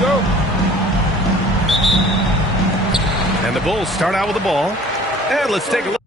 Go. And the Bulls start out with the ball. And let's take a look.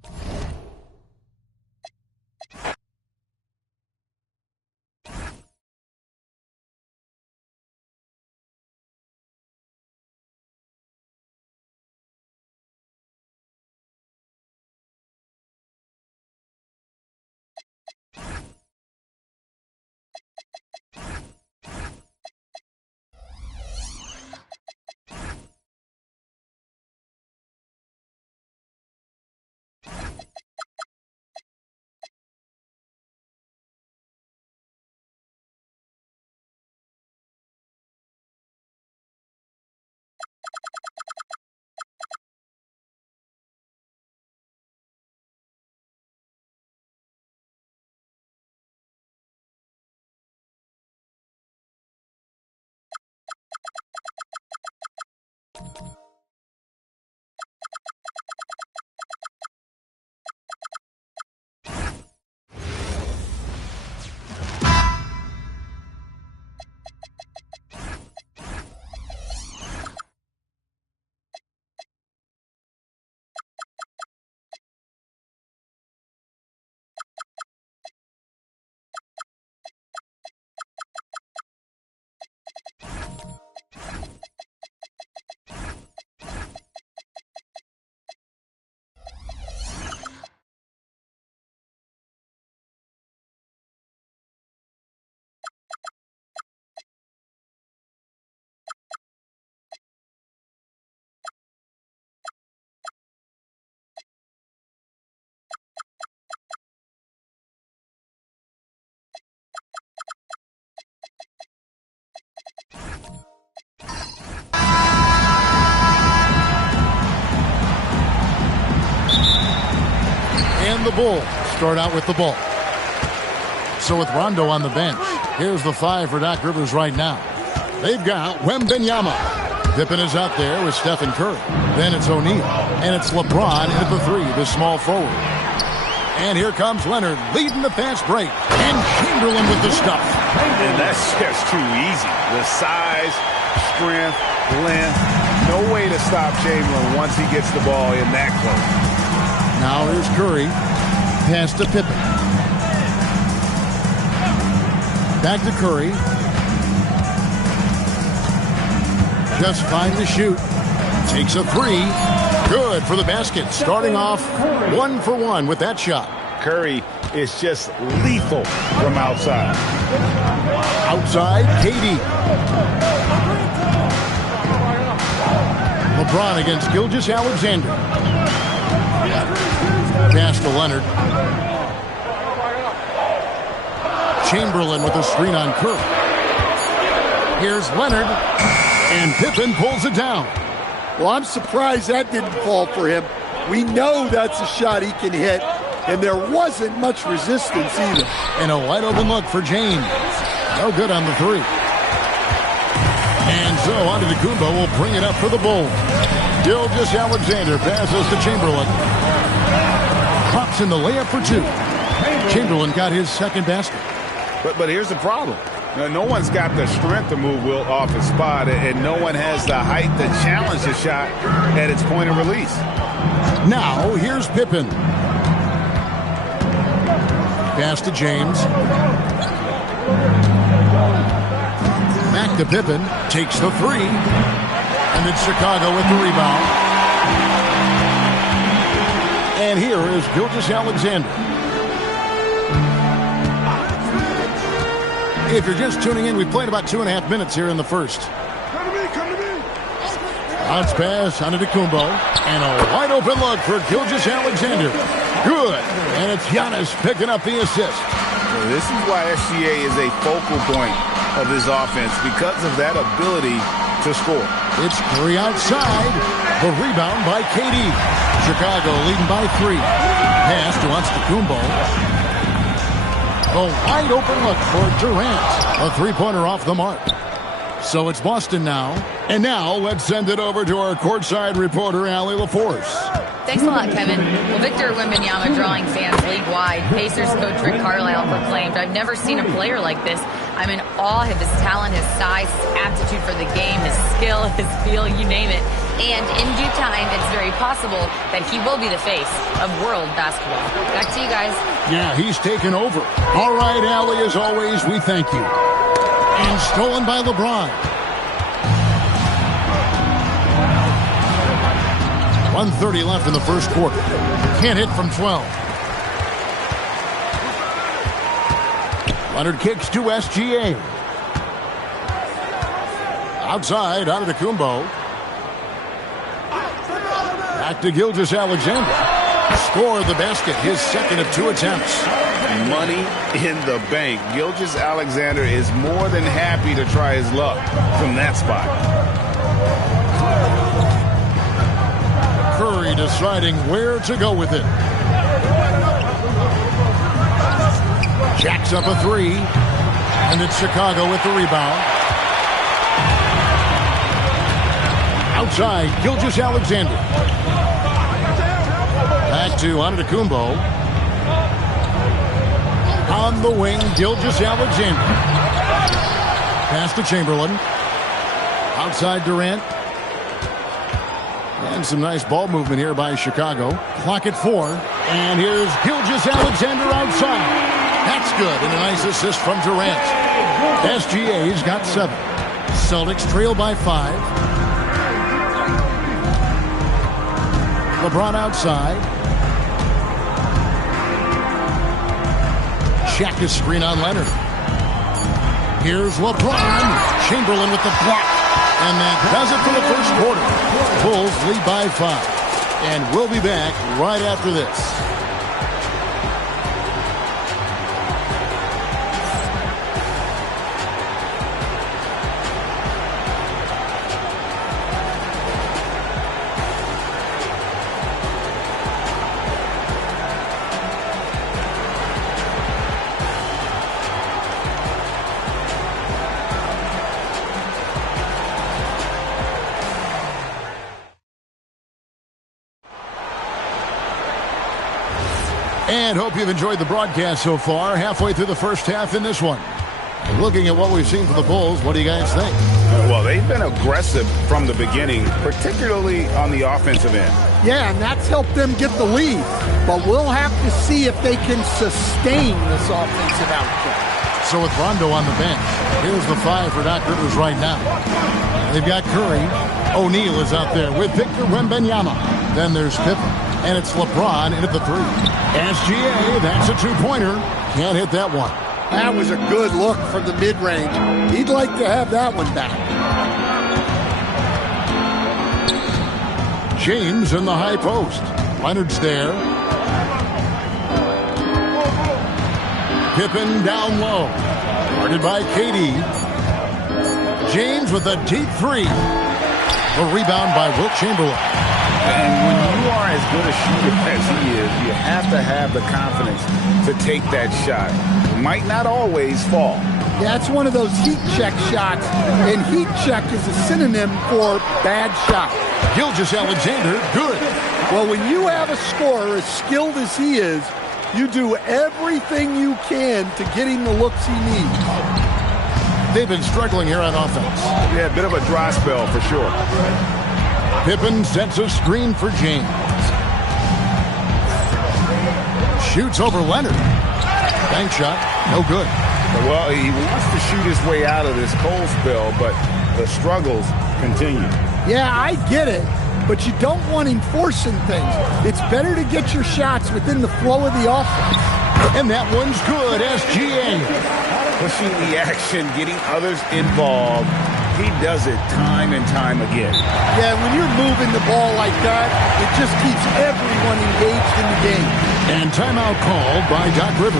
And the Bulls start out with the ball. So with Rondo on the bench, here's the 5 for Doc Rivers right now. They've got Wembanyama. Pippen is out there with Stephen Curry. Then it's O'Neal. And it's LeBron at the 3, the small forward. And here comes Leonard leading the fast break. And Chamberlain with the stuff. And that's just too easy. The size, strength, length. No way to stop Chamberlain once he gets the ball in that close. Now here's Curry. Pass to Pippen. Back to Curry. Just fine to shoot. Takes a 3. Good for the basket. Starting off 1 for 1 with that shot. Curry is just lethal from outside. Outside, KD. LeBron against Gilgeous-Alexander. Pass to Leonard. Chamberlain with a screen on Curry. Here's Leonard. And Pippen pulls it down. Well, I'm surprised that didn't fall for him. We know that's a shot he can hit, and there wasn't much resistance either. And a wide open look for James. No good on the 3. And so Antetokounmpo will bring it up for the Bulls. Gilgeous-Alexander passes to Chamberlain. Pops in the layup for 2. Chamberlain got his second basket. But here's the problem. No one's got the strength to move Wilt off his spot, and no one has the height to challenge the shot at its point of release. Now, here's Pippen. Pass to James. Back to Pippen. Takes the three. And it's Chicago with the rebound. And here is Gilgeous-Alexander. If you're just tuning in, we've played about 2.5 minutes here in the first. Bounce pass onto Kumbo. And a wide open look for Gilgeous-Alexander. Good. And it's Giannis picking up the assist. So this is why SGA is a focal point of this offense, because of that ability to score. It's Curry outside. The rebound by KD. Chicago leading by 3. Pass to Antetokounmpo. A wide open look for Durant. A three-pointer off the mark. So it's Boston now. And now let's send it over to our courtside reporter, Allie LaForce. Thanks a lot, Kevin. Well, Victor Wembanyama drawing fans league-wide. Pacers coach Rick Carlisle proclaimed, "I've never seen a player like this. I'm in awe of his talent, his size, his aptitude for the game, his skill, his feel, you name it. And in due time, it's very possible that he will be the face of world basketball." Back to you guys. Yeah, he's taken over. All right, Allie, as always, we thank you. And stolen by LeBron. 1:30 left in the first quarter. Can't hit from 12. Leonard kicks to SGA. Outside, Antetokounmpo. Back to Gilgeous-Alexander. Scored the basket, his second of 2 attempts. Money in the bank. Gilgeous-Alexander is more than happy to try his luck from that spot. Curry deciding where to go with it. Jacks up a 3. And it's Chicago with the rebound. Outside, Gilgeous-Alexander. Back to Antetokounmpo. On the wing, Gilgeous-Alexander. Pass to Chamberlain. Outside Durant. And some nice ball movement here by Chicago. Clock at 4. And here's Gilgeous-Alexander outside. That's good. And a nice assist from Durant. SGA's got 7. Celtics trail by 5. LeBron outside. Shaq is screen on Leonard. Here's LeBron. Chamberlain with the block. And that does it for the first quarter. Bulls lead by 5. And we'll be back right after this. And hope you've enjoyed the broadcast so far. Halfway through the first half in this one. And looking at what we've seen from the Bulls, what do you guys think? Well, they've been aggressive from the beginning, particularly on the offensive end. Yeah, and that's helped them get the lead. But we'll have to see if they can sustain this offensive output. So with Rondo on the bench, here's the 5 for Doc Rivers right now. They've got Curry. O'Neal is out there with Victor Wembanyama. Then there's Pippen. And it's LeBron in at the 3. SGA, that's a 2-pointer. Can't hit that one. That was a good look from the mid-range. He'd like to have that one back. James in the high post. Leonard's there. Pippen down low. Guarded by KD. James with a deep 3. The rebound by Wilt Chamberlain. And when you are as good a shooter as he is, you have to have the confidence to take that shot. It might not always fall. Yeah, it's one of those heat check shots, and heat check is a synonym for bad shot. Gilgeous-Alexander, good. Well, when you have a scorer as skilled as he is, You do everything you can to get him the looks he needs. They've been struggling here on offense. Yeah, a bit of a dry spell for sure. Pippen sets a screen for James. Shoots over Leonard. Bank shot, no good. Well, he wants to shoot his way out of this cold spell, but the struggles continue. Yeah, I get it, but you don't want him forcing things. It's better to get your shots within the flow of the offense. And that one's good, SGA. Pushing the action, getting others involved. He does it time and time again. Yeah, when you're moving the ball like that, it just keeps everyone engaged in the game. And timeout called by Doc Rivers.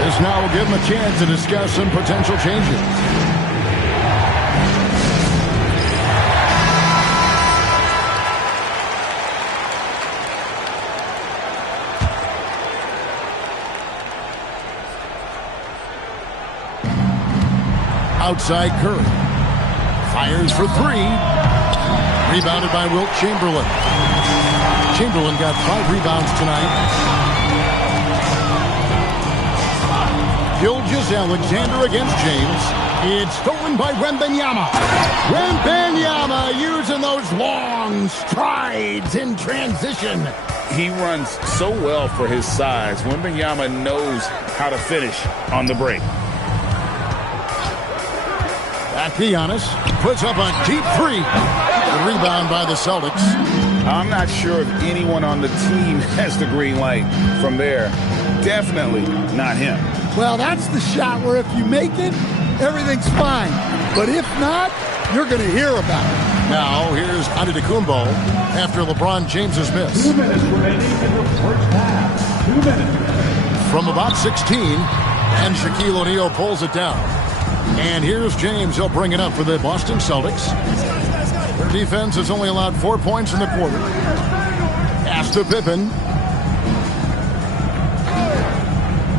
This now will give him a chance to discuss some potential changes. Outside Curry. Fires for three. Rebounded by Wilt Chamberlain. Chamberlain got 5 rebounds tonight. Gilgeous-Alexander against James. It's stolen by Wembanyama. Wembanyama using those long strides in transition. He runs so well for his size. Wembanyama knows how to finish on the break. Back to Giannis. Puts up a deep three. The rebound by the Celtics. I'm not sure if anyone on the team has the green light from there. Definitely not him. Well, that's the shot where if you make it, everything's fine. But if not, you're going to hear about it. Now, here's Antetokounmpo after LeBron James's miss. 2 minutes remaining in the first half. 2 minutes. From about 16, and Shaquille O'Neal pulls it down. And here's James. He'll bring it up for the Boston Celtics. Their defense has only allowed 4 points in the quarter. Pass to Pippen.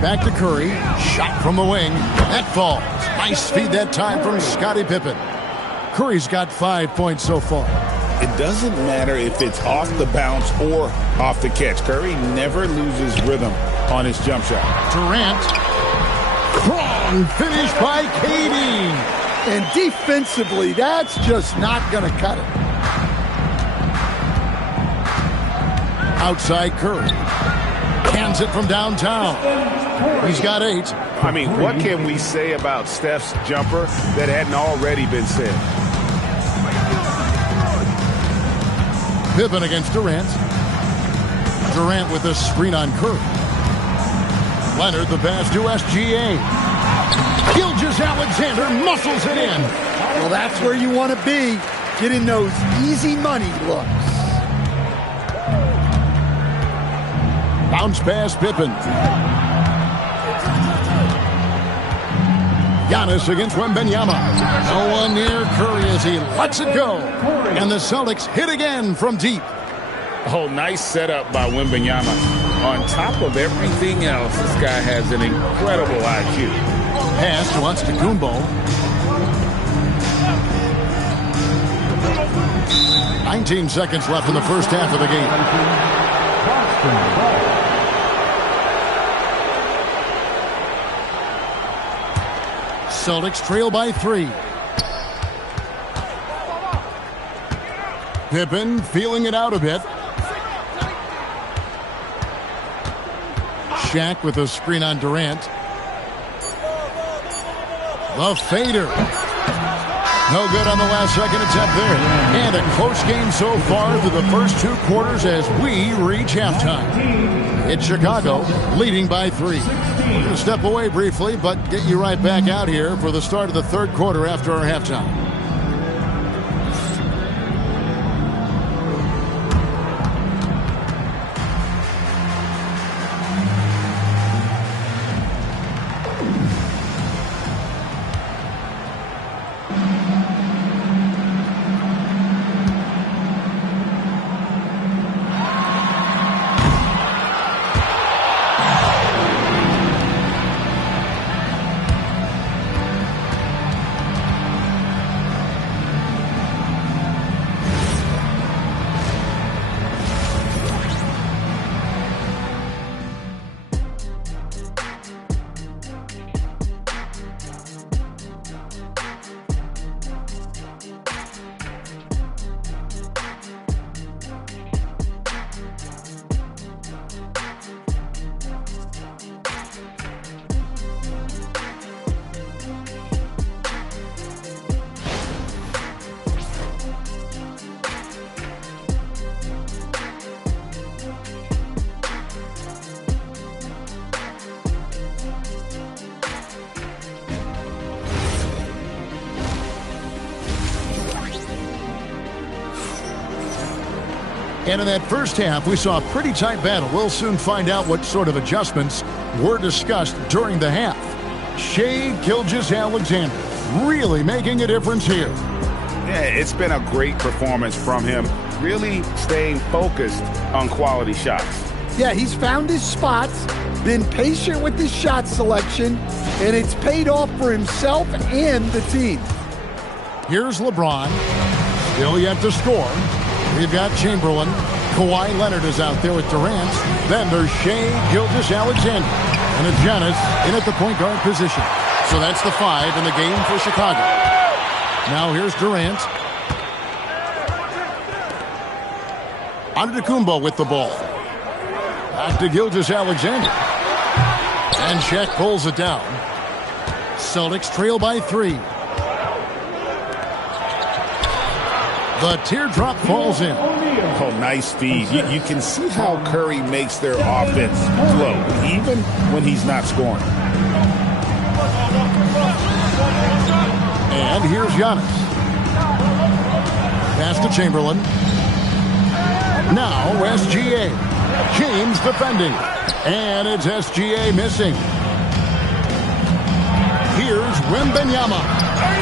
Back to Curry. Shot from the wing. That falls. Nice feed that time from Scottie Pippen. Curry's got 5 points so far. It doesn't matter if it's off the bounce or off the catch. Curry never loses rhythm on his jump shot. Durant. Strong finish by KD. And defensively, that's just not going to cut it. Outside Curry. Cans it from downtown. He's got 8. I mean, what can we say about Steph's jumper that hadn't already been said? Pippen against Durant. Durant with a screen on Curry. Leonard the pass to SGA. Gilgeous-Alexander muscles it in. Well, that's where you want to be, getting those easy money looks. Bounce pass Pippen. Giannis against Wembanyama. No one near Curry as he lets it go. And the Celtics hit again from deep. Oh, nice setup by Wembanyama. On top of everything else, this guy has an incredible IQ. Pass to Antetokounmpo. 19 seconds left in the first half of the game. Celtics trail by 3. Pippen feeling it out a bit. Shaq with a screen on Durant. The fader. No good on the last second attempt there. And a close game so far through the first 2 quarters as we reach halftime. It's Chicago leading by 3. We're going to step away briefly, but get you right back out here for the start of the 3rd quarter after our halftime. And in that first half, we saw a pretty tight battle. We'll soon find out what sort of adjustments were discussed during the half. Shai Gilgeous-Alexander really making a difference here. Yeah, it's been a great performance from him, really staying focused on quality shots. Yeah, he's found his spots, been patient with his shot selection, and it's paid off for himself and the team. Here's LeBron, still yet to score. We've got Chamberlain. Kawhi Leonard is out there with Durant. Then there's Shai Gilgeous-Alexander. And it's Giannis in at the point guard position. So that's the 5 in the game for Chicago. Now here's Durant. Antetokounmpo with the ball. Back to Gilgeous-Alexander. And Shaq pulls it down. Celtics trail by 3. The teardrop falls in. Oh, nice feed. You can see how Curry makes their offense flow, even when he's not scoring. And here's Giannis. Pass to Chamberlain. Now SGA. James defending. And it's SGA missing. Here's Wembanyama.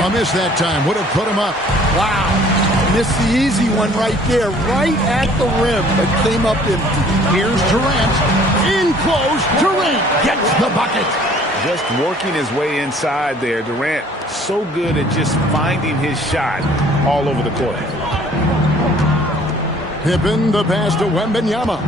A miss that time. Would have put him up. Wow. Missed the easy one right there, right at the rim, but came up empty. Here's Durant. In close. Durant gets the bucket. Just working his way inside there. Durant so good at just finding his shot all over the court. Pippen the pass to Wembanyama.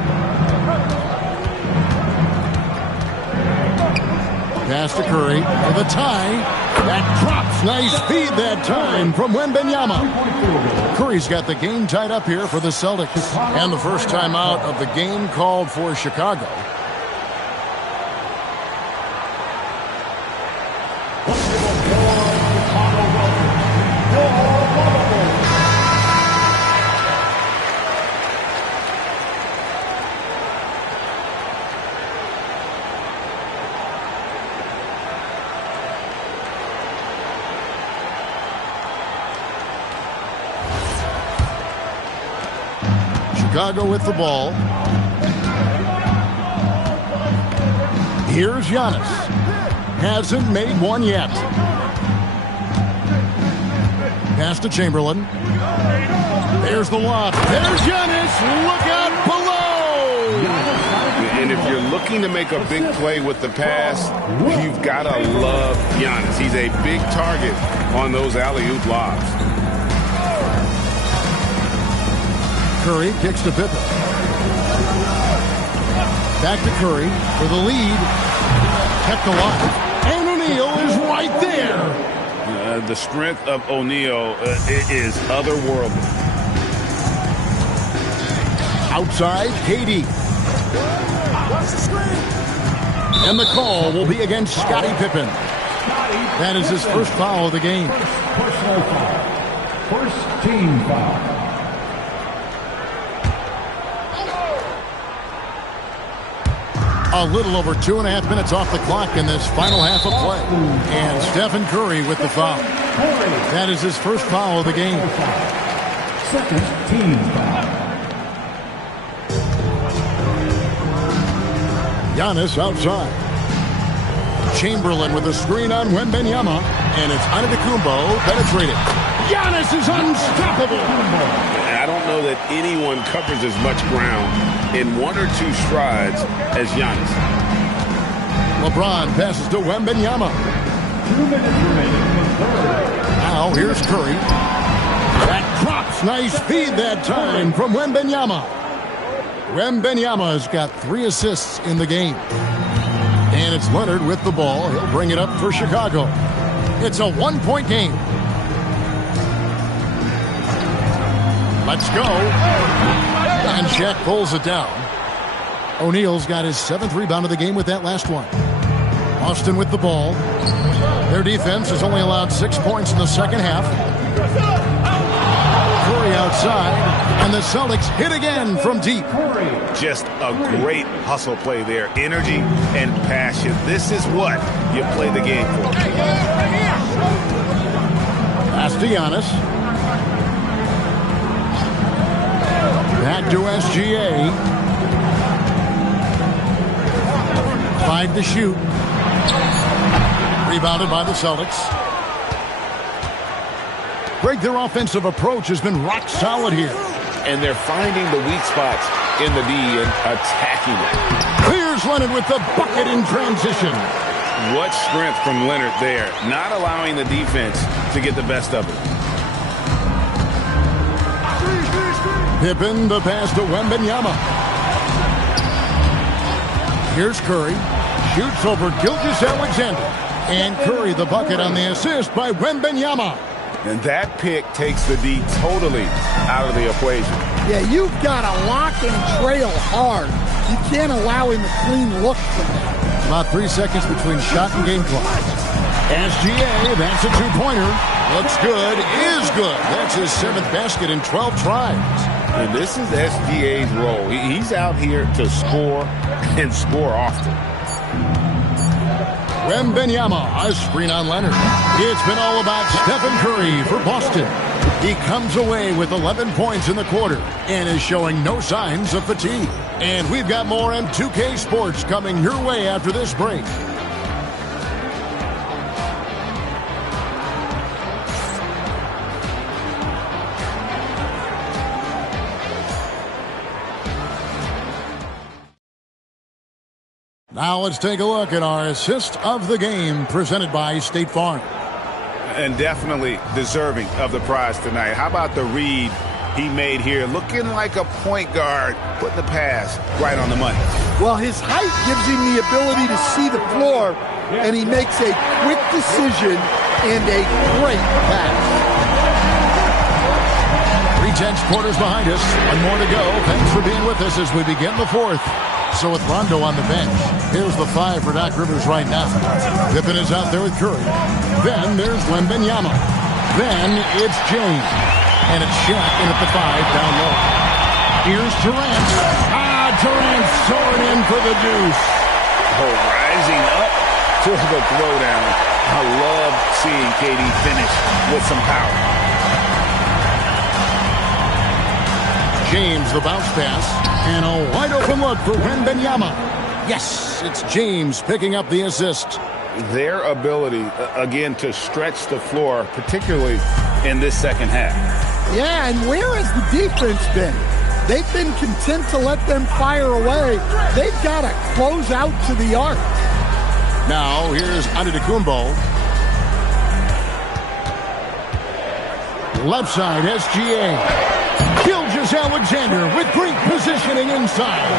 Pass to Curry for the tie. That drops. Nice feed that time from Wembanyama. Curry's got the game tied up here for the Celtics. And the first time out of the game called for Chicago. Chicago with the ball. Here's Giannis. Hasn't made one yet. Pass to Chamberlain. There's the lob. There's Giannis. Look out below. And if you're looking to make a big play with the pass, you've got to love Giannis. He's a big target on those alley-oop lobs. Curry kicks to Pippen. Back to Curry for the lead. Kept alive. And O'Neal is right there. The strength of O'Neal is otherworldly. Outside, KD. And the call will be against Scottie Pippen. That is his first foul of the game. Personal foul. First team foul. A little over 2.5 minutes off the clock in this final half of play. And Stephen Curry with the foul. That is his first foul of the game. Second team foul. Giannis outside. Chamberlain with a screen on Wembanyama. And it's Antetokounmpo penetrated. Giannis is unstoppable. I don't know that anyone covers as much ground in 1 or 2 strides as Giannis. LeBron passes to Wembanyama. 2 minutes remaining in the third. Now here's Curry. That drops. Nice feed that time from Wembanyama. Wembanyama has got 3 assists in the game. And it's Leonard with the ball. He'll bring it up for Chicago. It's a 1-point game. Let's go. And Shaq pulls it down. O'Neal's got his 7th rebound of the game with that last one. Austin with the ball. Their defense has only allowed 6 points in the second half. Curry outside. And the Celtics hit again from deep. Just a great hustle play there. Energy and passion. This is what you play the game for. Pass to Giannis. Back to SGA. 5 to shoot. Rebounded by the Celtics. Greg, their offensive approach has been rock solid here. And they're finding the weak spots in the D and attacking it. Clears Leonard with the bucket in transition. What strength from Leonard there, not allowing the defense to get the best of it. Pippen, the pass to Wembanyama. Here's Curry. Shoots over Gilgeous-Alexander. And Curry the bucket on the assist by Wembanyama. And that pick takes the D totally out of the equation. Yeah, you've got to lock and trail hard. You can't allow him a clean look from that. About 3 seconds between shot and game clock. SGA, that's a two-pointer. Looks good, is good. That's his 7th basket in 12 tries. And this is SGA's role. He's out here to score and score often. Wembanyama, a screen on Leonard. It's been all about Stephen Curry for Boston. He comes away with 11 points in the quarter and is showing no signs of fatigue. And we've got more M2K Sports coming your way after this break. Now let's take a look at our assist of the game presented by State Farm. And definitely deserving of the prize tonight. How about the read he made here? Looking like a point guard, putting the pass right on the money. Well, his height gives him the ability to see the floor, and he makes a quick decision and a great pass. 3/10 quarters behind us. One more to go. Thanks for being with us as we begin the fourth. So with Rondo on the bench, here's the 5 for Doc Rivers right now. Pippen is out there with Curry. Then there's Wembanyama. Then it's James. And it's Shaq in at the 5 down low. Here's Durant. Durant soaring in for the deuce. Oh, rising up to the throwdown. I love seeing KD finish with some power. James, the bounce pass. And a wide open look for Wembanyama. Yes, it's James picking up the assist. Their ability, again, to stretch the floor, particularly in this second half. Yeah, and where has the defense been? They've been content to let them fire away. They've got to close out to the arc. Now, here's Antetokounmpo. Left side, SGA. Gilgeous-Alexander with great positioning inside.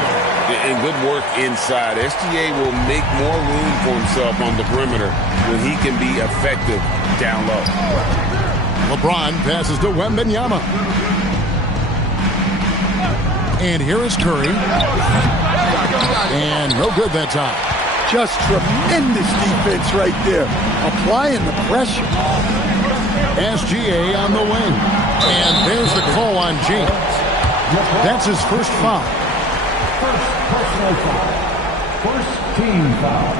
And good work inside. SGA will make more room for himself on the perimeter when he can be effective down low. LeBron passes to Wembanyama. And here is Curry. And no good that time. Just tremendous defense right there. Applying the pressure. SGA on the wing. And there's the call on James. That's his first foul. First personal foul. First team foul.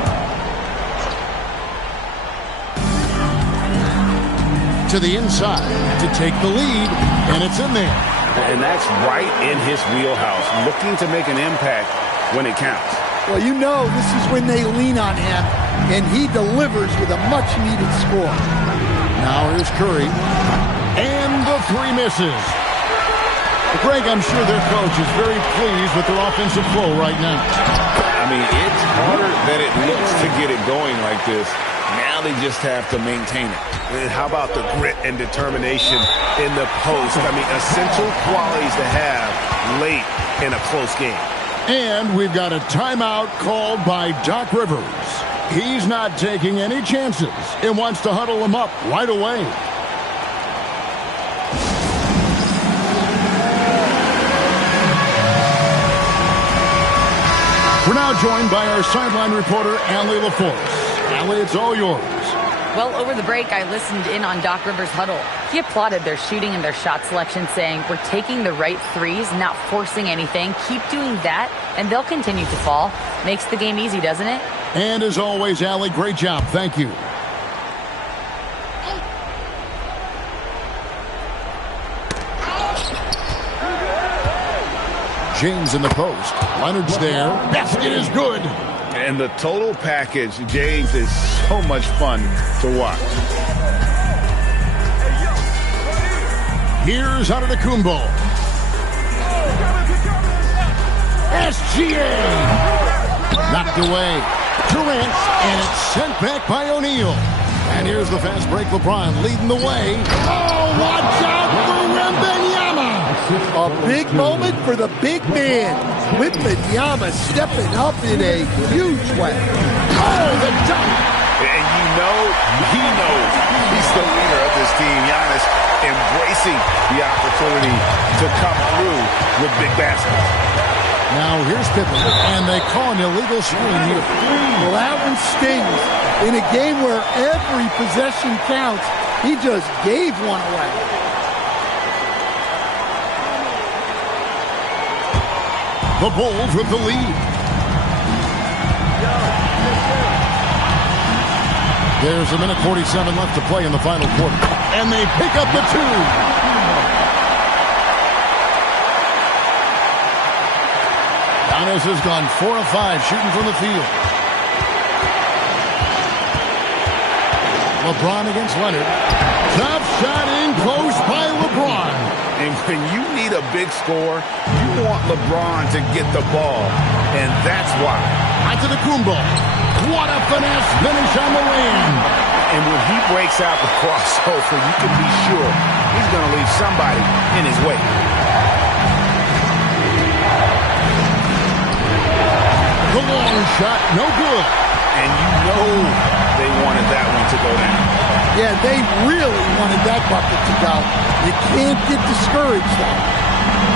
To the inside to take the lead, and it's in there. And that's right in his wheelhouse, looking to make an impact when it counts. Well, you know this is when they lean on him, and he delivers with a much-needed score. Now here's Curry. And the 3 misses. Greg, I'm sure their coach is very pleased with their offensive flow right now. I mean, it's harder than it looks to get it going like this. Now they just have to maintain it. And how about the grit and determination in the post? I mean, essential qualities to have late in a close game. And we've got a timeout called by Doc Rivers. He's not taking any chances and wants to huddle them up right away. We're now joined by our sideline reporter, Allie LaForce. Allie, it's all yours. Well, over the break, I listened in on Doc Rivers' huddle. He applauded their shooting and their shot selection, saying, we're taking the right threes, not forcing anything. Keep doing that, and they'll continue to fall. Makes the game easy, doesn't it? And as always, Allie, great job. Thank you. James in the post. Leonard's there. Basket is good. And the total package, James, is so much fun to watch. Here's Antetokounmpo. SGA. Knocked away. Durant, and it's sent back by O'Neal. And here's the fast break. LeBron leading the way. Oh, watch out for Wembanyama. A big moment for the big man. Wembanyama stepping up in a huge way. Oh, the dunk. And you know, he knows he's the leader of this team. Giannis embracing the opportunity to come through with big baskets. Now here's Pippen, and they call an illegal screen here. Well, that one stings. In a game where every possession counts, he just gave one away. The Bulls with the lead. There's a minute 47 left to play in the final quarter. And they pick up the two. Giannis has gone 4 of 5 shooting from the field. LeBron against Leonard. Top shot in close by LeBron. And when you need a big score, you want LeBron to get the ball. And that's why. Antetokounmpo. What a finesse finish on the wing. And when he breaks out the crossover, you can be sure he's going to leave somebody in his way. The long shot, no good. And you know they wanted that one to go down. Yeah, they really wanted that bucket to go. You can't get discouraged, though.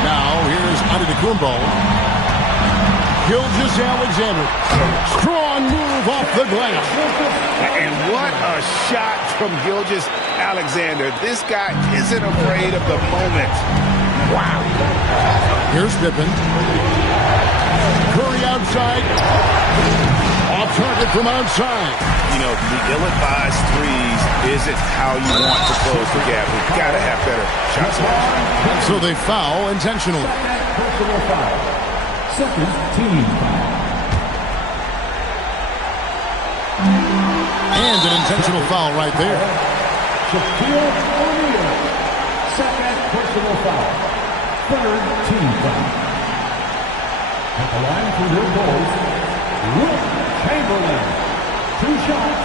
Now, here's Antetokounmpo. Gilgeous-Alexander. Strong move off the glass. And what a shot from Gilgeous-Alexander. This guy isn't afraid of the moment. Wow. Here's Pippen. Curry outside. Off target from outside. You know, the ill-advised threes isn't how you want to close the gap. You've got to have better shot selection. And so they foul intentionally. Personal foul. Second team foul. And an intentional foul right there. Shaquille O'Neal. Second personal foul. Third team foul. At the line for your goals, Wilt Chamberlain. 2 shots.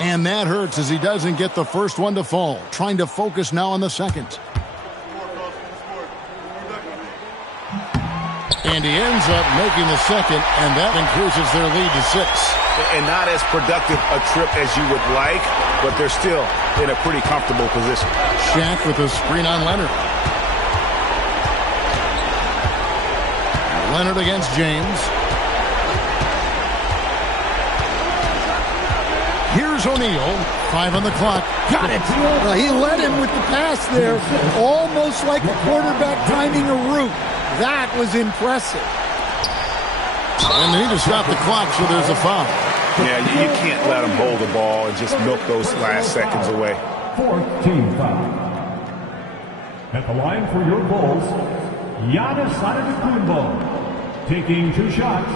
And that hurts as he doesn't get the first one to fall. Trying to focus now on the second. And he ends up making the second, and that increases their lead to 6. And not as productive a trip as you would like, but they're still in a pretty comfortable position. Shaq with a screen on Leonard. Leonard against James. Here's O'Neal. 5 on the clock. Got it. Well, he led him with the pass there, almost like a quarterback timing a route. That was impressive. And they need to stop the clock, so there's a foul. Yeah, you can't let them hold the ball and just milk those last seconds away. Fourth team foul. At the line for your Bulls, Giannis Antetokounmpo, taking 2 shots.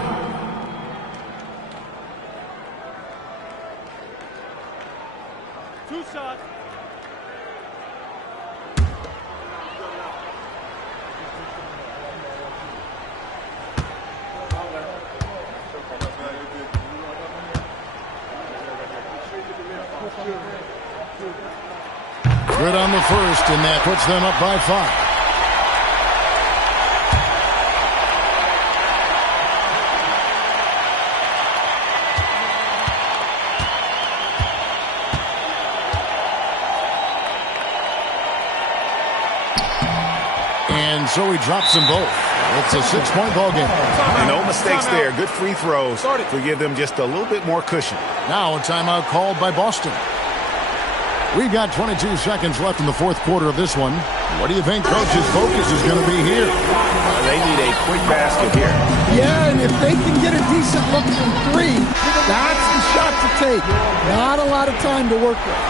Good on the first, and that puts them up by 5. And so he drops them both. It's a 6-point ball game. And no mistakes there. Good free throws to give them just a little bit more cushion. Now a timeout called by Boston. We've got 22 seconds left in the fourth quarter of this one. What do you think Coach's focus is going to be here? They need a quick basket here. Yeah, and if they can get a decent look from 3, that's the shot to take. Not a lot of time to work with.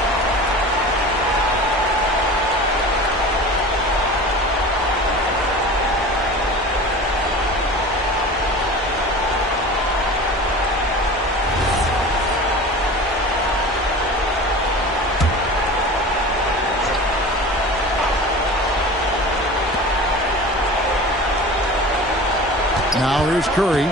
Now here's Curry.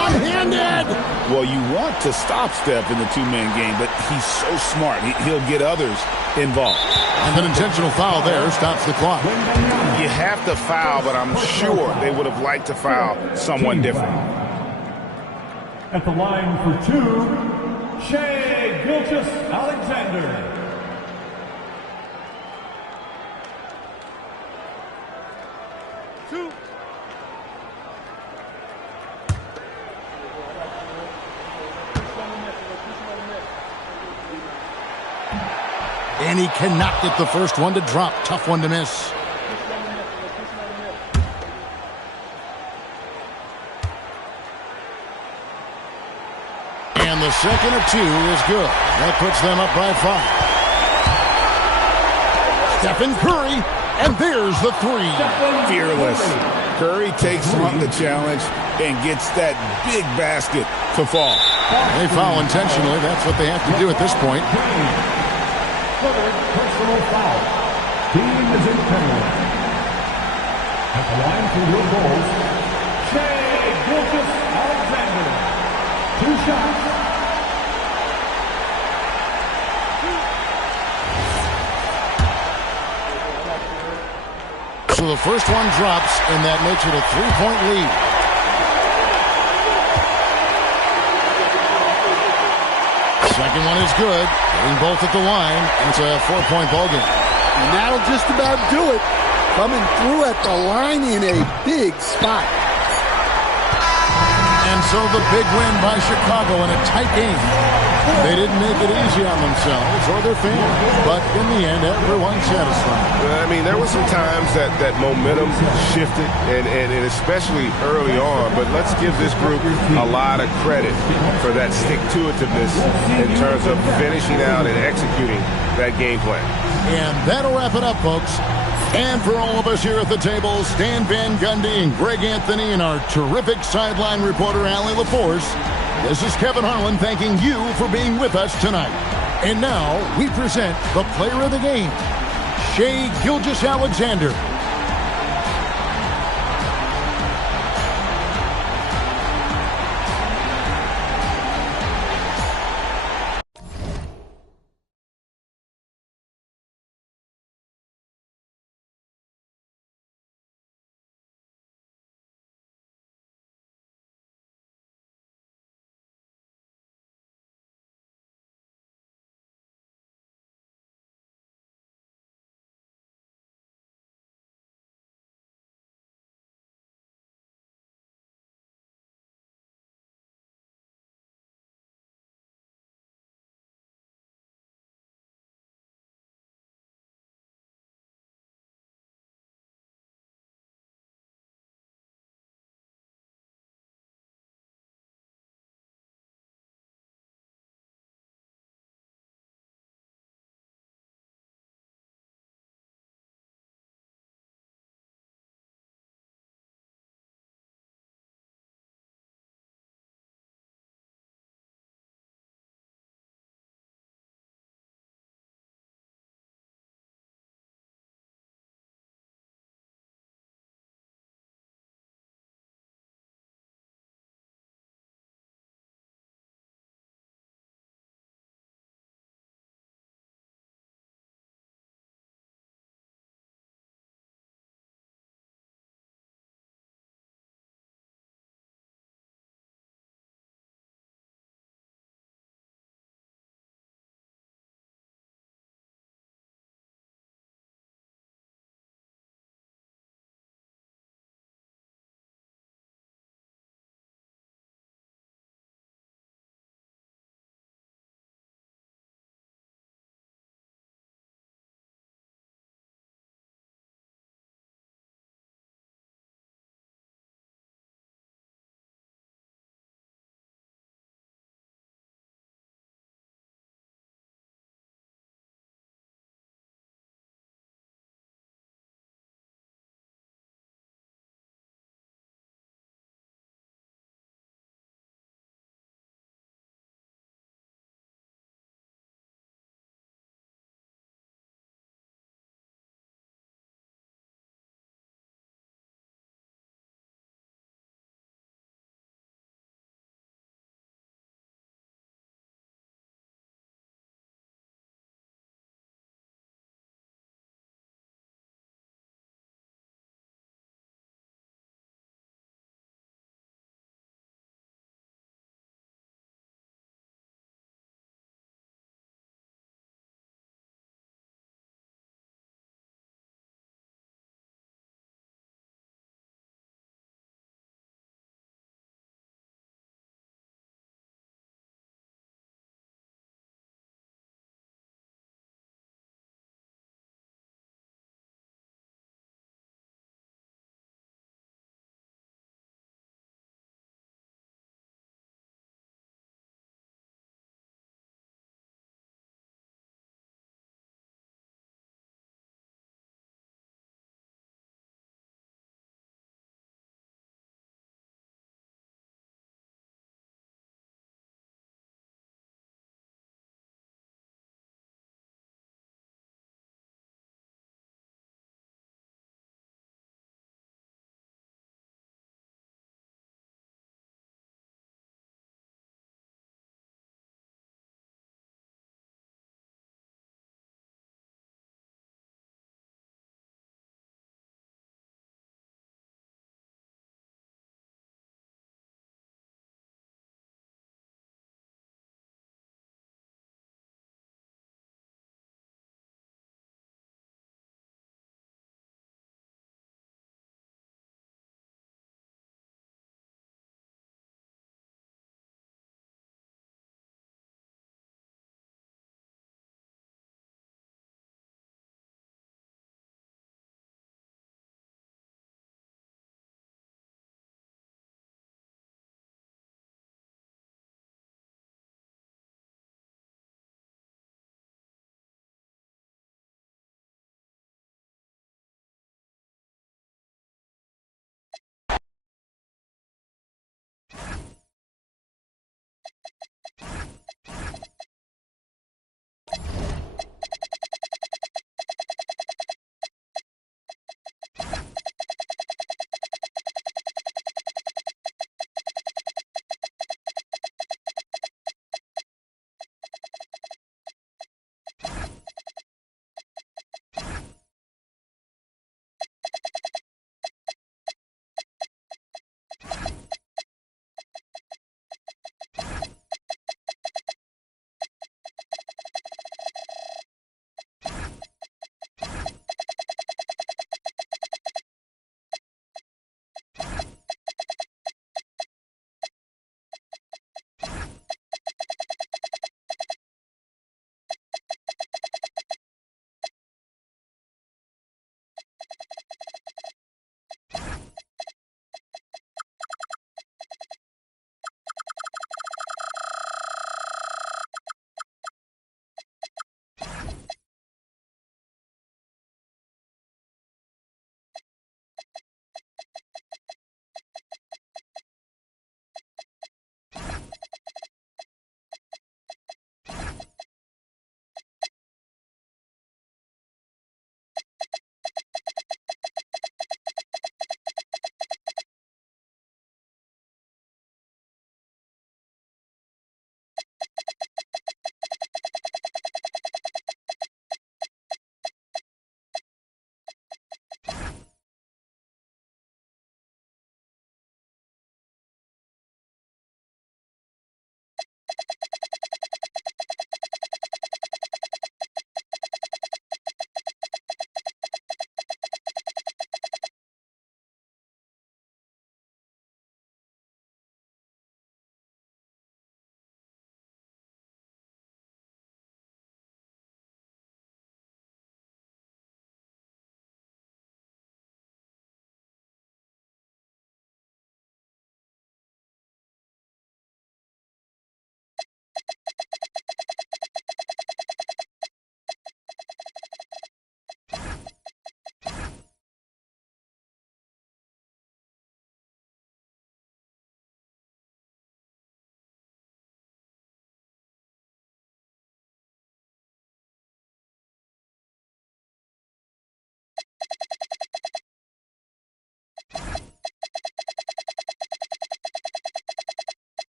One-handed. Well, you want to stop Steph in the two-man game, but he's so smart. He'll get others involved. And an intentional foul there stops the clock. You have to foul, but I'm sure they would have liked to foul someone different. At the line for two, Shai Gilgeous-Alexander. And he cannot get the first one to drop. Tough one to miss. And the second of two is good. That puts them up by 5. Stephen Curry, and there's the three. Fearless. Curry takes on the challenge and gets that big basket to fall. They foul intentionally. That's what they have to do at this point. Third personal foul. Team is in penalty. At the line for your goals, Shai Gilgeous-Alexander. 2 shots. So the first one drops, and that makes it a 3-point lead. Second one is good. Getting both at the line, and it's a 4-point ball game. And that'll just about do it. Coming through at the line in a big spot. And so the big win by Chicago in a tight game. They didn't make it easy on themselves or their fans, but in the end, everyone's satisfied. I mean, there were some times that momentum shifted, and especially early on, but let's give this group a lot of credit for that stick-to-itiveness in terms of finishing out and executing that game plan. And that'll wrap it up, folks. And for all of us here at the table, Stan Van Gundy and Greg Anthony and our terrific sideline reporter, Allie LaForce, this is Kevin Harlan thanking you for being with us tonight. And now we present the player of the game, Shai Gilgeous-Alexander.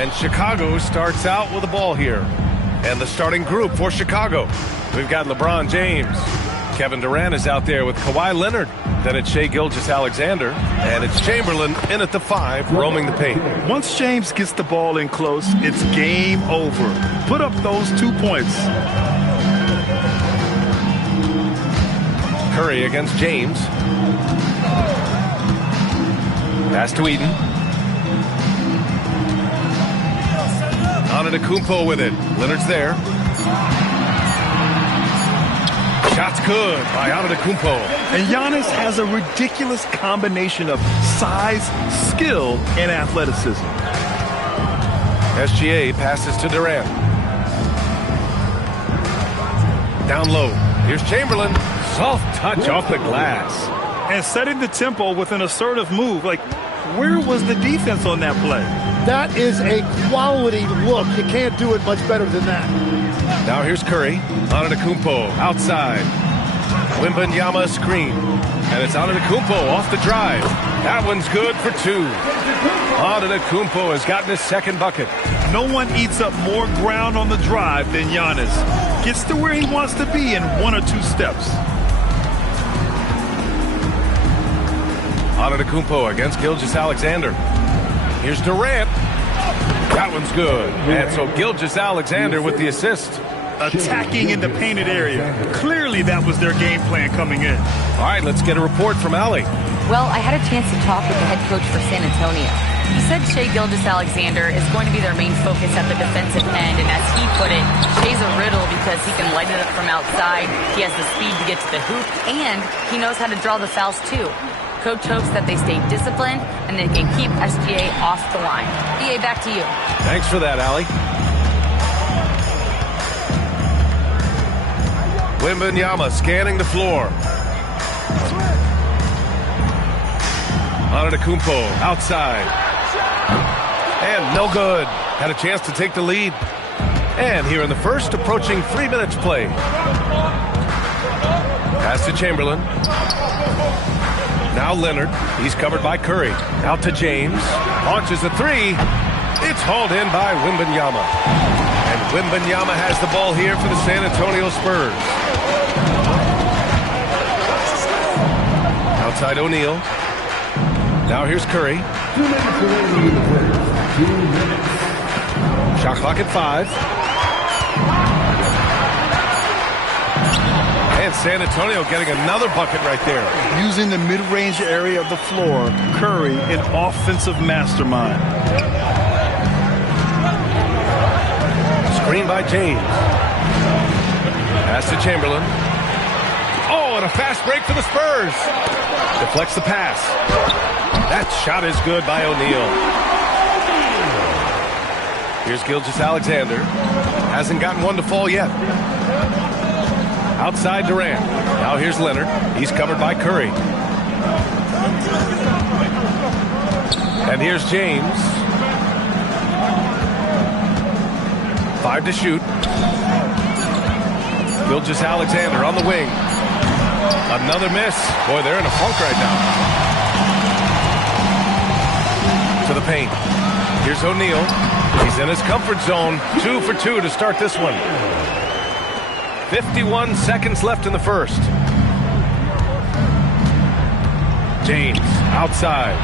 And Chicago starts out with the ball here. And the starting group for Chicago. We've got LeBron James. Kevin Durant is out there with Kawhi Leonard. Then it's Shai Gilgeous-Alexander. And it's Chamberlain in at the 5, roaming the paint. Once James gets the ball in close, it's game over. Put up those 2 points. Curry against James. Pass to Eden. Antetokounmpo with it. Leonard's there. Shot's good by Antetokounmpo. And Giannis has a ridiculous combination of size, skill, and athleticism. SGA passes to Durant. Down low. Here's Chamberlain. Soft touch off the glass. And setting the tempo with an assertive move. Like, where was the defense on that play? That is a quality look. You can't do it much better than that. Now here's Curry. Antetokounmpo outside. Wembanyama screen. And it's Antetokounmpo off the drive. That one's good for 2. Antetokounmpo has gotten his second bucket. No one eats up more ground on the drive than Giannis. Gets to where he wants to be in 1 or 2 steps. Antetokounmpo against Gilgeous-Alexander. Here's Durant. That one's good. And so Gilgeous-Alexander with the assist. Attacking in the painted area. Clearly that was their game plan coming in. All right, let's get a report from Allie. Well, I had a chance to talk with the head coach for San Antonio. He said Shai Gilgeous-Alexander is going to be their main focus at the defensive end, and as he put it, Shai's a riddle because he can light it up from outside, he has the speed to get to the hoop, and he knows how to draw the fouls too. Coach hopes that they stay disciplined and they can keep SGA off the line. BA, back to you. Thanks for that, Allie. Wembanyama scanning the floor. Antetokounmpo outside. And no good. Had a chance to take the lead. And here in the first, approaching 3 minutes play. Pass to Chamberlain. Now Leonard. He's covered by Curry. Out to James. Launches a 3. It's hauled in by Wembanyama. And Wembanyama has the ball here for the San Antonio Spurs. Outside O'Neal. Now here's Curry. 2 minutes remaining in the first. 2 minutes. Shot clock at 5. And San Antonio getting another bucket right there. Using the mid-range area of the floor, Curry, an offensive mastermind. Screen by James. Pass to Chamberlain. Oh, and a fast break for the Spurs. Deflects the pass. That shot is good by O'Neal. Here's Gilgeous-Alexander. Hasn't gotten one to fall yet. Outside Durant. Now here's Leonard. He's covered by Curry. And here's James. 5 to shoot. Gilgeous-Alexander on the wing. Another miss. Boy, they're in a funk right now. To the paint. Here's O'Neal. He's in his comfort zone. 2 for 2 to start this one. 51 seconds left in the first. James outside.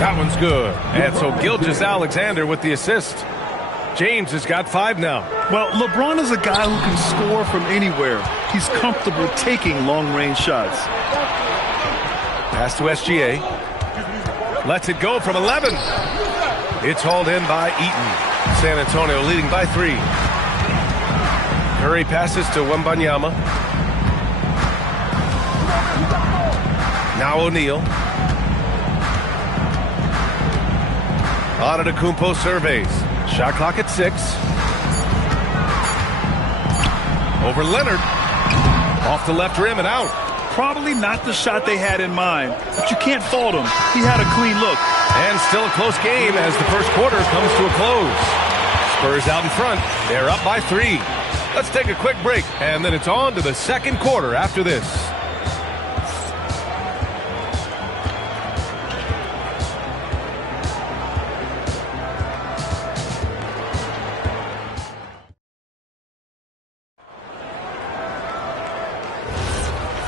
That one's good. And so Gilgeous-Alexander with the assist. James has got 5 now. Well, LeBron is a guy who can score from anywhere. He's comfortable taking long-range shots. Pass to SGA. Lets it go from 11. It's hauled in by Eaton. San Antonio leading by 3. Curry passes to Wembanyama. Now O'Neal. Antetokounmpo surveys. Shot clock at 6. Over Leonard. Off the left rim and out. Probably not the shot they had in mind, but you can't fault him. He had a clean look. And still a close game as the first quarter comes to a close. Spurs out in front. They're up by 3. Let's take a quick break, and then it's on to the second quarter after this.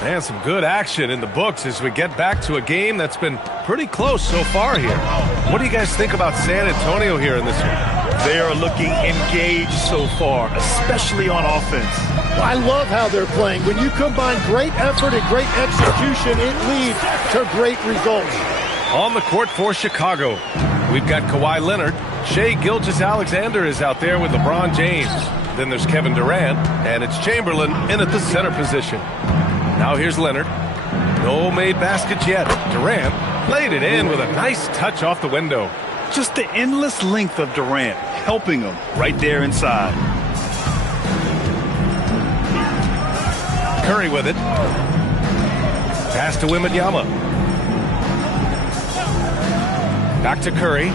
And some good action in the books as we get back to a game that's been pretty close so far here. What do you guys think about San Antonio here in this one? They are looking engaged so far, especially on offense. I love how they're playing. When you combine great effort and great execution, it leads to great results. On the court for Chicago, we've got Kawhi Leonard. Shai Gilgeous-Alexander is out there with LeBron James. Then there's Kevin Durant, and it's Chamberlain in at the center position. Now here's Leonard. No made baskets yet. Durant played it in with a nice touch off the window. Just the endless length of Durant helping him right there inside. Curry with it. Pass to Wembanyama. Back to Curry.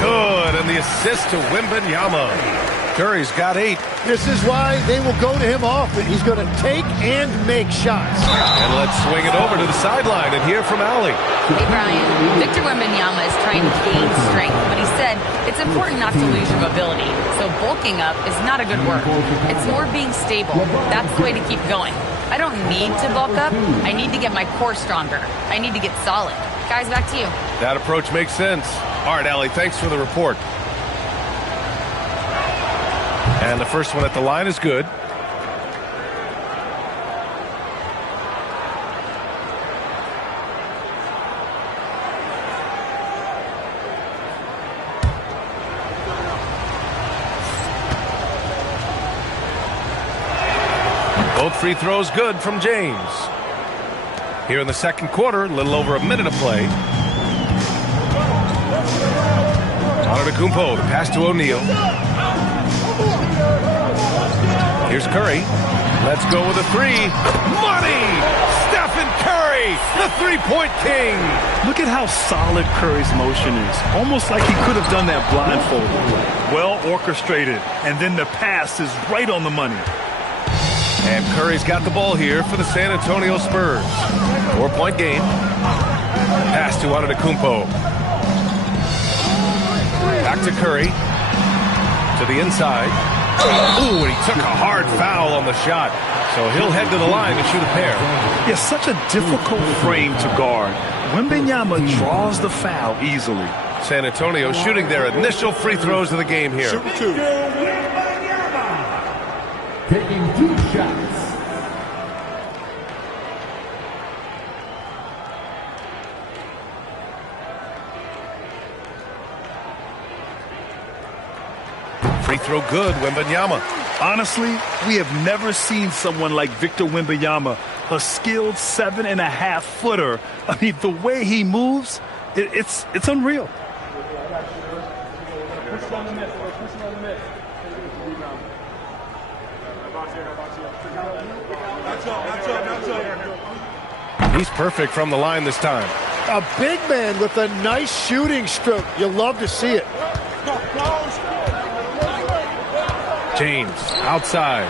Good, and the assist to Wembanyama. Curry's got 8. This is why they will go to him often. He's going to take and make shots. And let's swing it over to the sideline and hear from Allie. Hey, Brian. Victor Wembanyama is trying to gain strength, but he said it's important not to lose your mobility. So bulking up is not a good word. It's more being stable. That's the way to keep going. I don't need to bulk up. I need to get my core stronger. I need to get solid. Guys, back to you. That approach makes sense. All right, Allie, thanks for the report. And the first one at the line is good. Both free throws good from James. Here in the second quarter, a little over a minute of play. Antetokounmpo, the pass to O'Neal. Here's Curry. Let's go with a 3. Money! Stephen Curry, the three-point king. Look at how solid Curry's motion is. Almost like he could have done that blindfolded. Well orchestrated. And then the pass is right on the money. And Curry's got the ball here for the San Antonio Spurs. 4-point game. Pass to Antetokounmpo. Back to Curry. To the inside. Ooh, and he took a hard foul on the shot. So he'll head to the line to shoot a pair. It's such a difficult frame to guard. Wembanyama draws the foul easily. San Antonio shooting their initial free throws of the game here. Taking 2 shots. Free throw good, Wembanyama. Honestly, we have never seen someone like Victor Wembanyama, a skilled 7.5-footer. I mean, the way he moves, it's unreal. He's perfect from the line this time. A big man with a nice shooting stroke. You'll love to see it. James outside.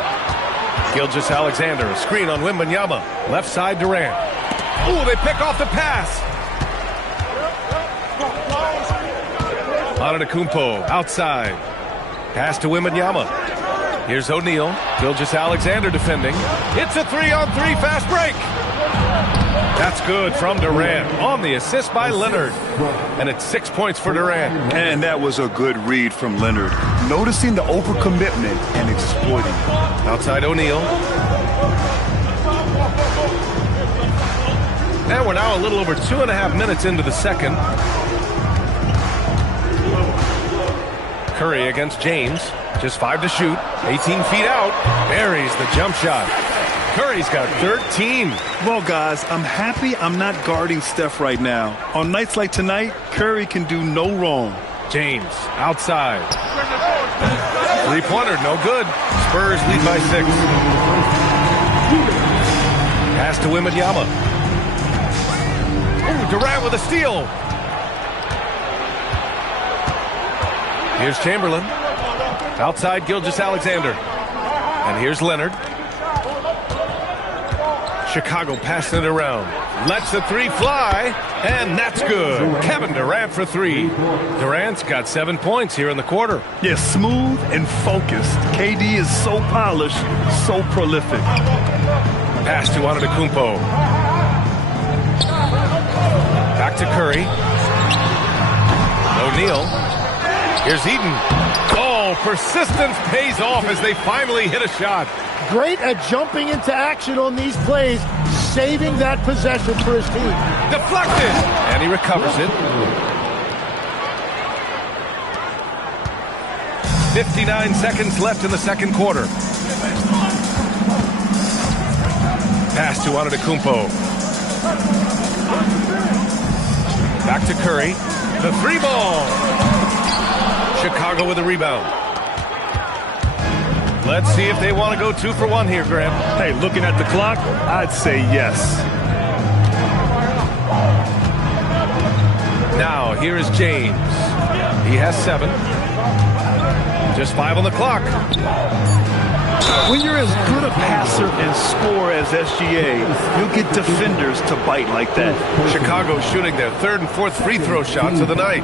Gilgeous-Alexander, a screen on Wembanyama. Left side Durant. Ooh, they pick off the pass. Antetokounmpo outside. Pass to Wembanyama. Here's O'Neal. Gilgeous-Alexander defending. It's a 3-on-3 fast break. That's good from Durant on the assist by Leonard. And it's 6 points for Durant. And that was a good read from Leonard. Noticing the overcommitment and exploiting. Outside O'Neal. And we're now a little over 2.5 minutes into the second. Curry against James. Just 5 to shoot. 18 feet out. Buries the jump shot. Curry's got 13. Well, guys, I'm happy I'm not guarding Steph right now. On nights like tonight, Curry can do no wrong. James outside. Three-pointer, no good. Spurs lead by 6. Pass to Wembanyama. Ooh, Durant with a steal. Here's Chamberlain. Outside Gilgeous-Alexander. And here's Leonard. Chicago passing it around. Lets the 3 fly, and that's good. Kevin Durant for 3. Durant's got 7 points here in the quarter. Yeah, smooth and focused. KD is so polished, so prolific. Pass to Antetokounmpo. Back to Curry. O'Neal. Here's Eaton. Oh, persistence pays off as they finally hit a shot. Great at jumping into action on these plays, saving that possession for his team. Deflected! And he recovers it. 59 seconds left in the second quarter. Pass to Antetokounmpo. Back to Curry. The three ball. Chicago with a rebound. Let's see if they want to go 2 for 1 here, Graham. Hey, looking at the clock, I'd say yes. Now, here is James. He has 7. Just 5 on the clock. When you're as good a passer and scorer as SGA, you'll get defenders to bite like that. Chicago shooting their 3rd and 4th free throw shots of the night.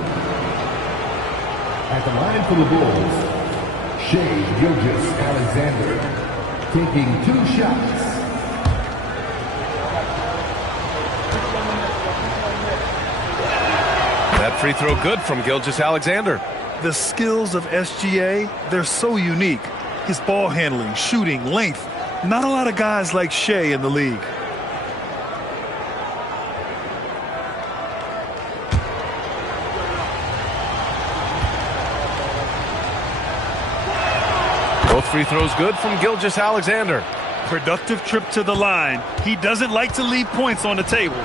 At the line for the Bulls, Shai Gilgeous-Alexander taking 2 shots. That free throw good from Gilgeous-Alexander. The skills of SGA, they're so unique. His ball handling, shooting, length. Not a lot of guys like Shai in the league. Both free throws good from Gilgeous-Alexander. Productive trip to the line. He doesn't like to leave points on the table.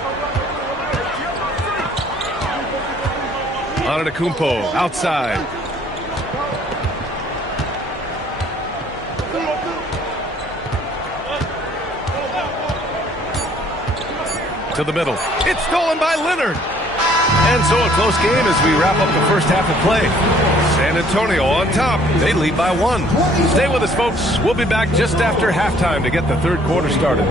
Antetokounmpo outside. To the middle. It's stolen by Leonard. And so a close game as we wrap up the first half of play. San Antonio on top. They lead by 1. Stay with us, folks. We'll be back just after halftime to get the third quarter started.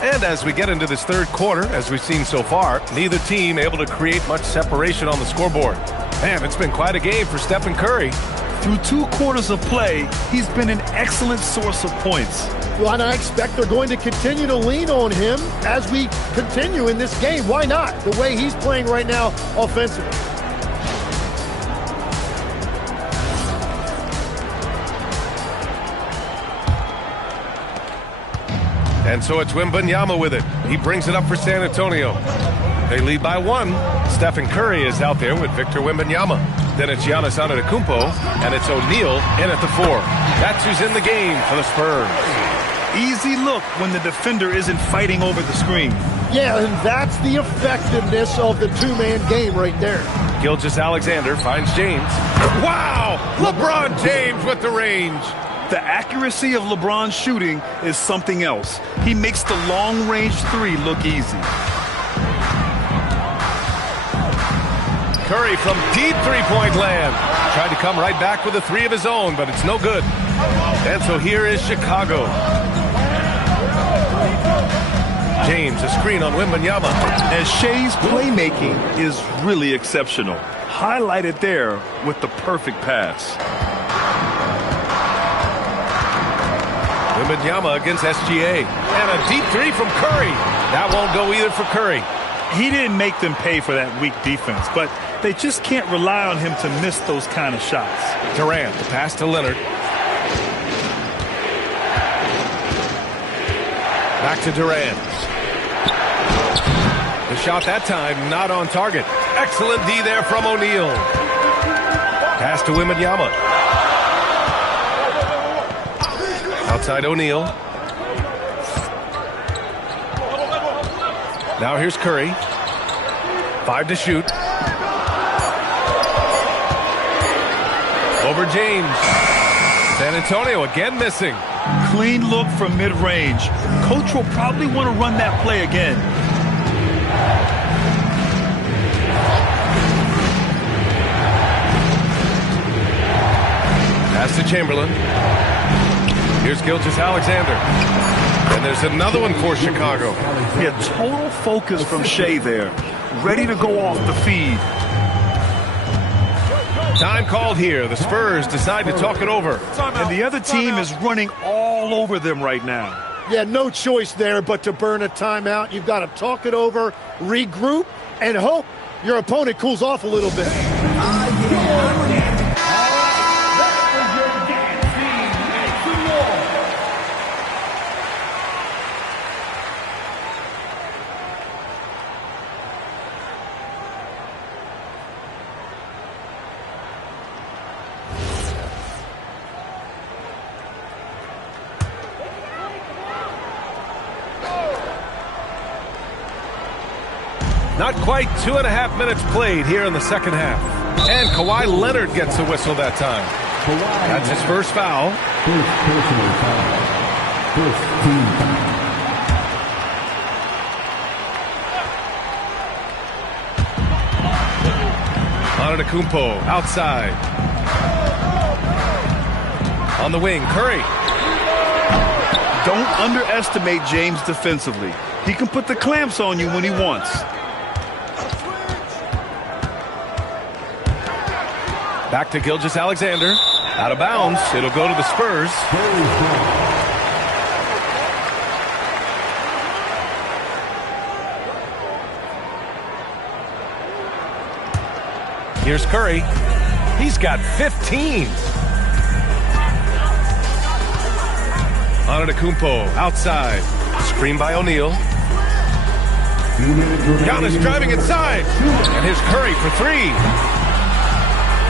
And as we get into this third quarter, as we've seen so far, neither team able to create much separation on the scoreboard. Man, it's been quite a game for Stephen Curry. Through 2 quarters of play, he's been an excellent source of points. Well, and I expect they're going to continue to lean on him as we continue in this game. Why not? The way he's playing right now offensively. And so it's Wembanyama with it. He brings it up for San Antonio. They lead by 1. Stephen Curry is out there with Victor Wembanyama. Then it's Giannis Antetokounmpo, and it's O'Neal in at the 4. That's who's in the game for the Spurs. Easy look when the defender isn't fighting over the screen. Yeah, and that's the effectiveness of the two-man game right there. Gilgeous-Alexander finds James. Wow! LeBron James with the range. The accuracy of LeBron's shooting is something else. He makes the long-range 3 look easy. Curry from deep three-point land. Tried to come right back with a 3 of his own, but it's no good. And so here is Chicago. James, a screen on Wembanyama. And Shai's playmaking is really exceptional. Highlighted there with the perfect pass. Wembanyama against SGA. And a deep 3 from Curry. That won't go either for Curry. He didn't make them pay for that weak defense, but they just can't rely on him to miss those kind of shots. Durant, the pass to Leonard. Back to Durant. The shot that time not on target. Excellent D there from O'Neal. Pass to Wembanyama. Outside O'Neal. Now here's Curry. 5 to shoot. Over James. San Antonio again missing. Clean look from mid-range. Coach will probably want to run that play again. Pass to Chamberlain. Here's Gilgeous-Alexander. And there's another one for Chicago. Yeah, total focus from Shea there. Ready to go off the feed. Time called here. The Spurs decide to talk it over. And the other team is running all over them right now. Yeah, no choice there but to burn a timeout. You've got to talk it over, regroup, and hope your opponent cools off a little bit. Not quite 2.5 minutes played here in the second half. And Kawhi Leonard gets a whistle that time. That's his first foul. First personal foul. First team foul. Antetokounmpo outside. On the wing, Curry. Don't underestimate James defensively. He can put the clamps on you when he wants. Back to Gilgeous-Alexander. Out of bounds. It'll go to the Spurs. Here's Curry. He's got 15. Antetokounmpo outside. Screen by O'Neal. Giannis driving inside. And here's Curry for 3.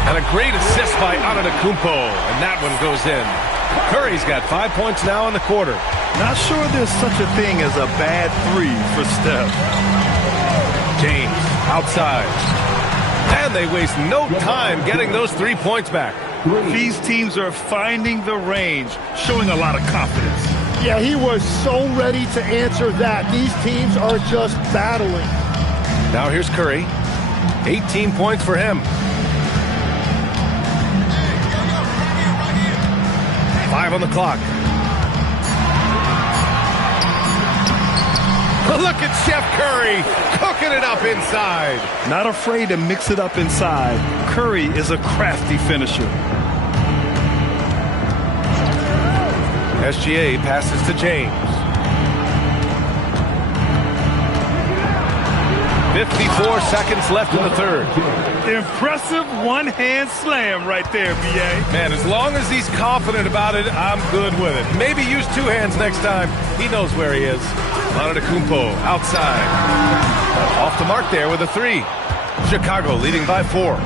And a great assist by Antetokounmpo, and that one goes in. Curry's got 5 points now in the quarter. Not sure there's such a thing as a bad 3 for Steph. James outside. And they waste no time getting those 3 points back. These teams are finding the range, showing a lot of confidence. Yeah, he was so ready to answer that. These teams are just battling. Now here's Curry. 18 points for him. 5 on the clock. Look at Chef Curry cooking it up inside. Not afraid to mix it up inside. Curry is a crafty finisher. SGA passes to James. 54 seconds left in the third. Impressive one-hand slam right there, B.A. Man, as long as he's confident about it, I'm good with it. Maybe use 2 hands next time. He knows where he is. Antetokounmpo outside. Off the mark there with a 3. Chicago leading by 4.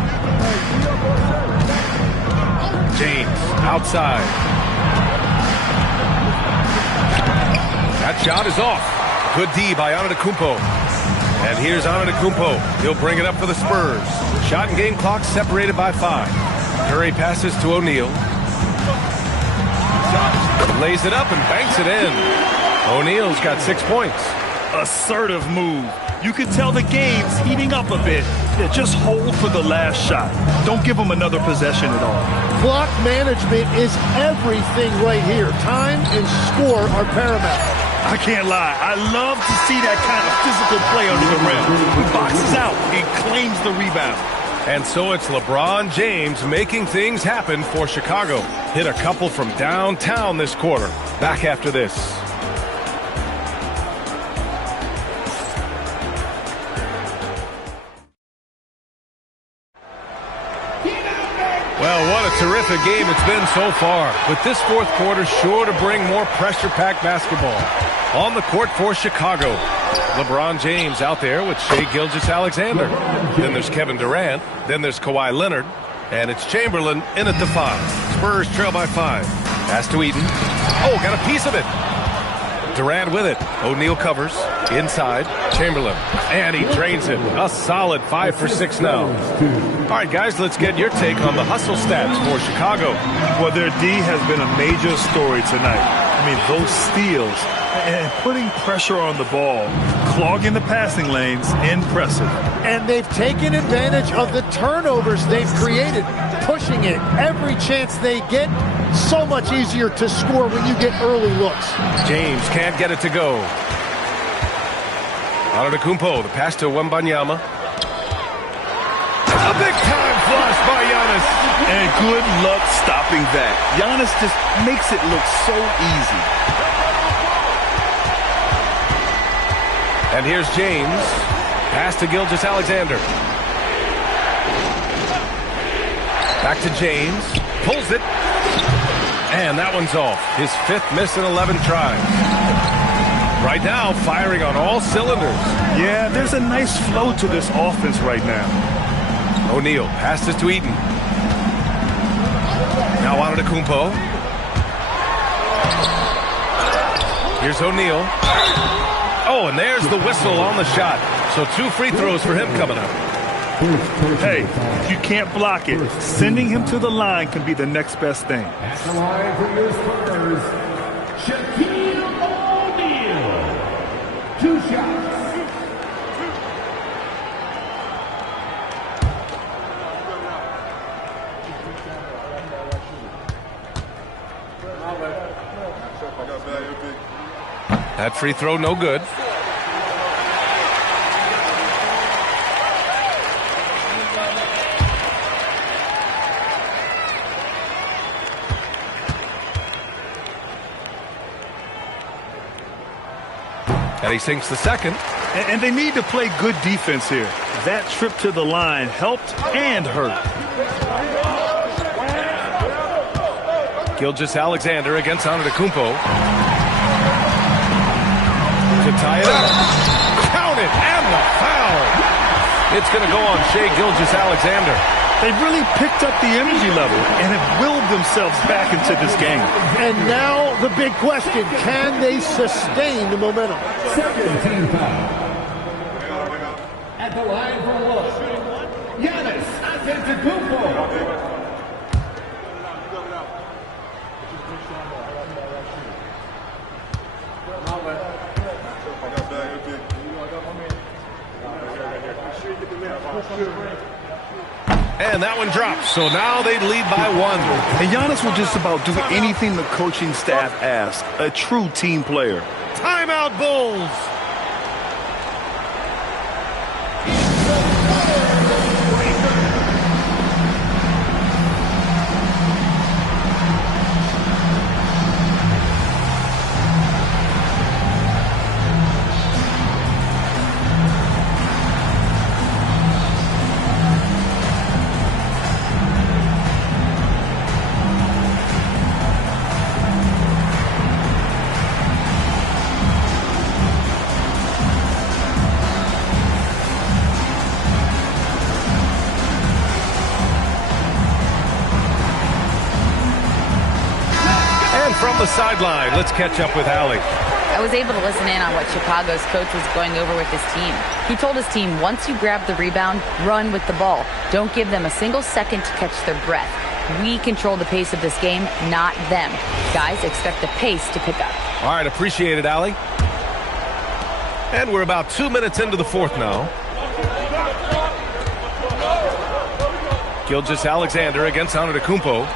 James outside. That shot is off. Good D by Antetokounmpo. And here's Antetokounmpo. He'll bring it up for the Spurs. Shot and game clock separated by 5. Curry passes to O'Neal. Lays it up and banks it in. O'Neal's got 6 points. Assertive move. You can tell the game's heating up a bit. Yeah, just hold for the last shot. Don't give them another possession at all. Clock management is everything right here. Time and score are paramount. I can't lie. I love to see that kind of physical play under the rim. He boxes out and claims the rebound. And so it's LeBron James making things happen for Chicago. Hit a couple from downtown this quarter. Back after this. Well, what a terrific game it's been so far. With this fourth quarter sure to bring more pressure-packed basketball. On the court for Chicago, LeBron James out there with Shai Gilgeous-Alexander. Then there's Kevin Durant. Then there's Kawhi Leonard. And it's Chamberlain in at the 5. Spurs trail by 5. Pass to Eaton. Oh, got a piece of it. Durant with it. O'Neal covers. Inside. Chamberlain. And he drains it. A solid 5 for 6 now. All right, guys, let's get your take on the hustle stats for Chicago. Well, their D has been a major story tonight. I mean, those steals and putting pressure on the ball, clogging the passing lanes, impressive. And they've taken advantage of the turnovers they've created, pushing it every chance they get. So much easier to score when you get early looks. James can't get it to go. Antetokounmpo, the pass to Wembanyama. A big-time flush by Giannis. And good luck stopping that. Giannis just makes it look so easy. And here's James. Pass to Gilgeous-Alexander. Back to James. Pulls it. And that one's off. His 5th miss in 11 tries. Right now, firing on all cylinders. Yeah, there's a nice flow to this offense right now. O'Neal passes to Eaton. Now Antetokounmpo. Here's O'Neal. Oh, and there's the whistle on the shot. So 2 free throws for him coming up. Hey, if you can't block it, sending him to the line can be the next best thing. At the line for your Spurs, Shaquille O'Neal. 2 shots. That free throw no good. And he sinks the second. And they need to play good defense here. That trip to the line helped and hurt. Gilgeous-Alexander against Antetokounmpo. To tie it up. Count it, and the foul. It's going to go on Shai Gilgeous-Alexander. They've really picked up the energy level and have willed themselves back into this game. And now the big question, can they sustain the momentum? Second team foul. At the line for one, Giannis Antetokounmpo. And that one drops. So now they lead by 1. And Giannis will just about do anything the coaching staff asks. A true team player. Timeout, Bulls. From the sideline, let's catch up with Allie. I was able to listen in on what Chicago's coach was going over with his team. He told his team, once you grab the rebound, run with the ball. Don't give them a single second to catch their breath. We control the pace of this game, not them. Guys, expect the pace to pick up. All right, appreciate it, Allie. And we're about 2 minutes into the 4th now. Gilgeous-Alexander against Antetokounmpo.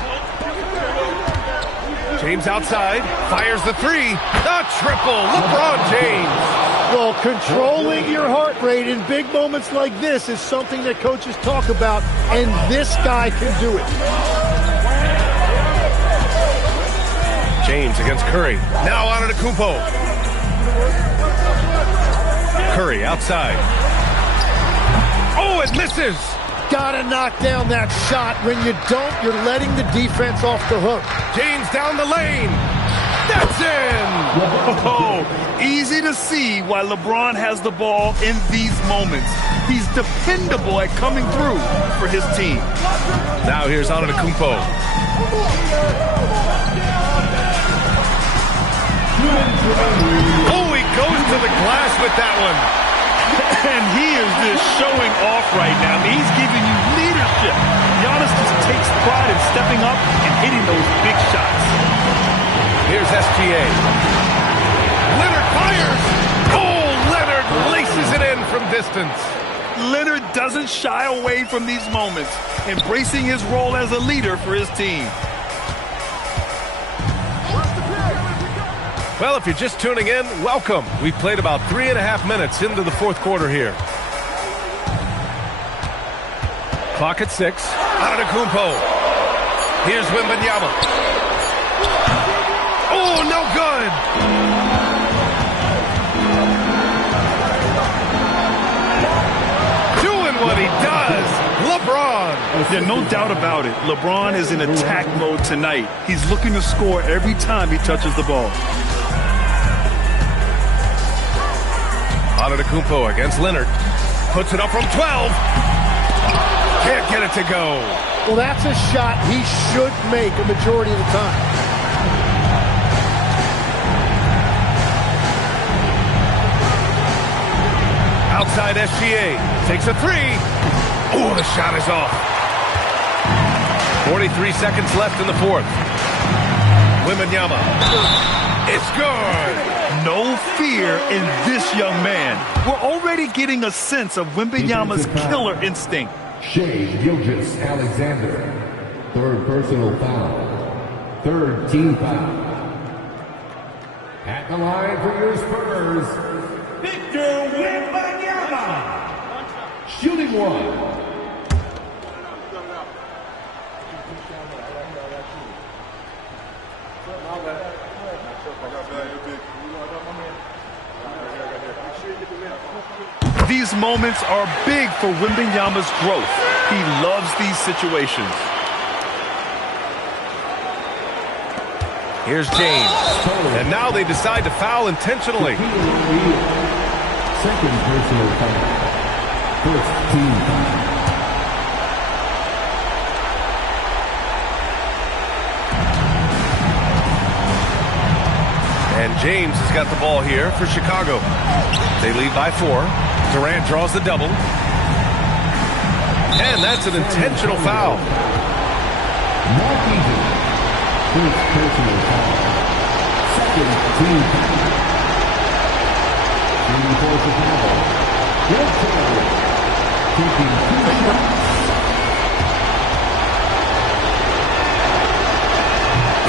James outside, fires the 3. The triple, LeBron James. Well, controlling your heart rate in big moments like this is something that coaches talk about, and this guy can do it. James against Curry. Now Antetokounmpo. Curry outside. Oh, it misses. Gotta knock down that shot. When you don't, you're letting the defense off the hook. James down the lane. That's in. Oh, easy to see why LeBron has the ball in these moments. He's dependable at coming through for his team. Now here's Antetokounmpo. with that one. And he is just showing off right now. He's giving you leadership. Giannis just takes pride in stepping up and hitting those big shots. Here's SGA. Leonard fires. Oh, Leonard laces it in from distance. Leonard doesn't shy away from these moments, embracing his role as a leader for his team. Well, if you're just tuning in, welcome. We've played about 3.5 minutes into the fourth quarter here. Clock at 6. Antetokounmpo. Here's Wembanyama. Oh, no good. Doing what he does. LeBron. Yeah, no doubt about it. LeBron is in attack mode tonight. He's looking to score every time he touches the ball. Antetokounmpo against Leonard. Puts it up from 12. Can't get it to go. Well, that's a shot he should make a majority of the time. Outside SGA. Takes a 3. Oh, the shot is off. 43 seconds left in the fourth. Wembanyama. It's good. No fear in this young man. We're already getting a sense of Wembanyama's killer instinct. Shai Gilgeous-Alexander, third personal foul, third team foul. At the line for your Spurs, Victor Wembanyama, shooting one. These moments are big for Wembanyama's growth. He loves these situations. Here's James. And now they decide to foul intentionally. Second personal foul. First team foul. And James has got the ball here for Chicago. They lead by 4. Durant draws the double. And that's an intentional foul. Mark Eaton. First personal foul. Second team foul. Shooting for Chicago. Will Chamberlain. Taking 2 shots.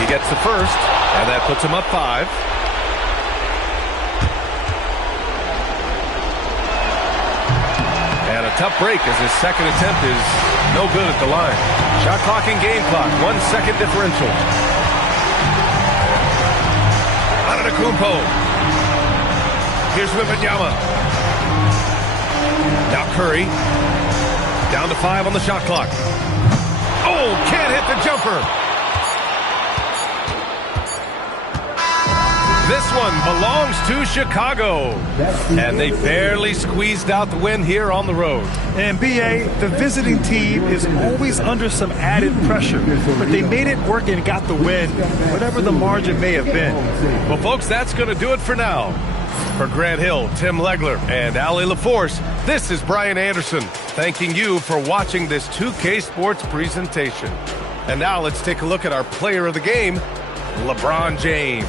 He gets the first, and that puts him up 5. And a tough break as his second attempt is no good at the line. Shot clock and game clock, 1 second differential. Antetokounmpo. Here's Wembanyama. Now Curry. Down to 5 on the shot clock. Oh, can't hit the jumper. This one belongs to Chicago. And they barely squeezed out the win here on the road. And B.A., the visiting team is always under some added pressure. But they made it work and got the win, whatever the margin may have been. Well, folks, that's going to do it for now. For Grant Hill, Tim Legler, and Allie LaForce, this is Brian Anderson, thanking you for watching this 2K Sports presentation. And now let's take a look at our player of the game, LeBron James.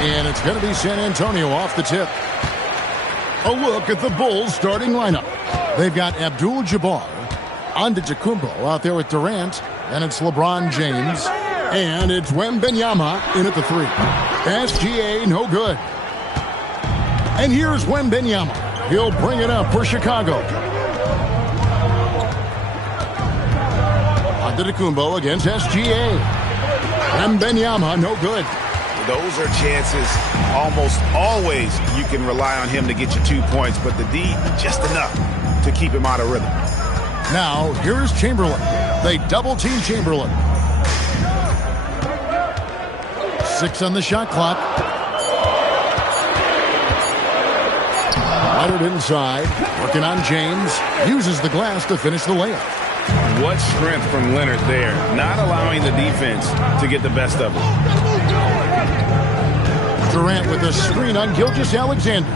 And it's going to be San Antonio off the tip. A look at the Bulls starting lineup. They've got Abdul-Jabbar, Antetokounmpo out there with Durant, and it's LeBron James, and it's Wembanyama in at the 3. SGA, no good. And here's Wembanyama. He'll bring it up for Chicago. Antetokounmpo against SGA. Wembanyama, no good. Those are chances almost always you can rely on him to get you 2 points, but the D, just enough to keep him out of rhythm. Now, here's Chamberlain. They double-team Chamberlain. 6 on the shot clock. Leonard inside, working on James. Uses the glass to finish the layup. What strength from Leonard there, not allowing the defense to get the best of him. Durant with a screen on Gilgeous-Alexander.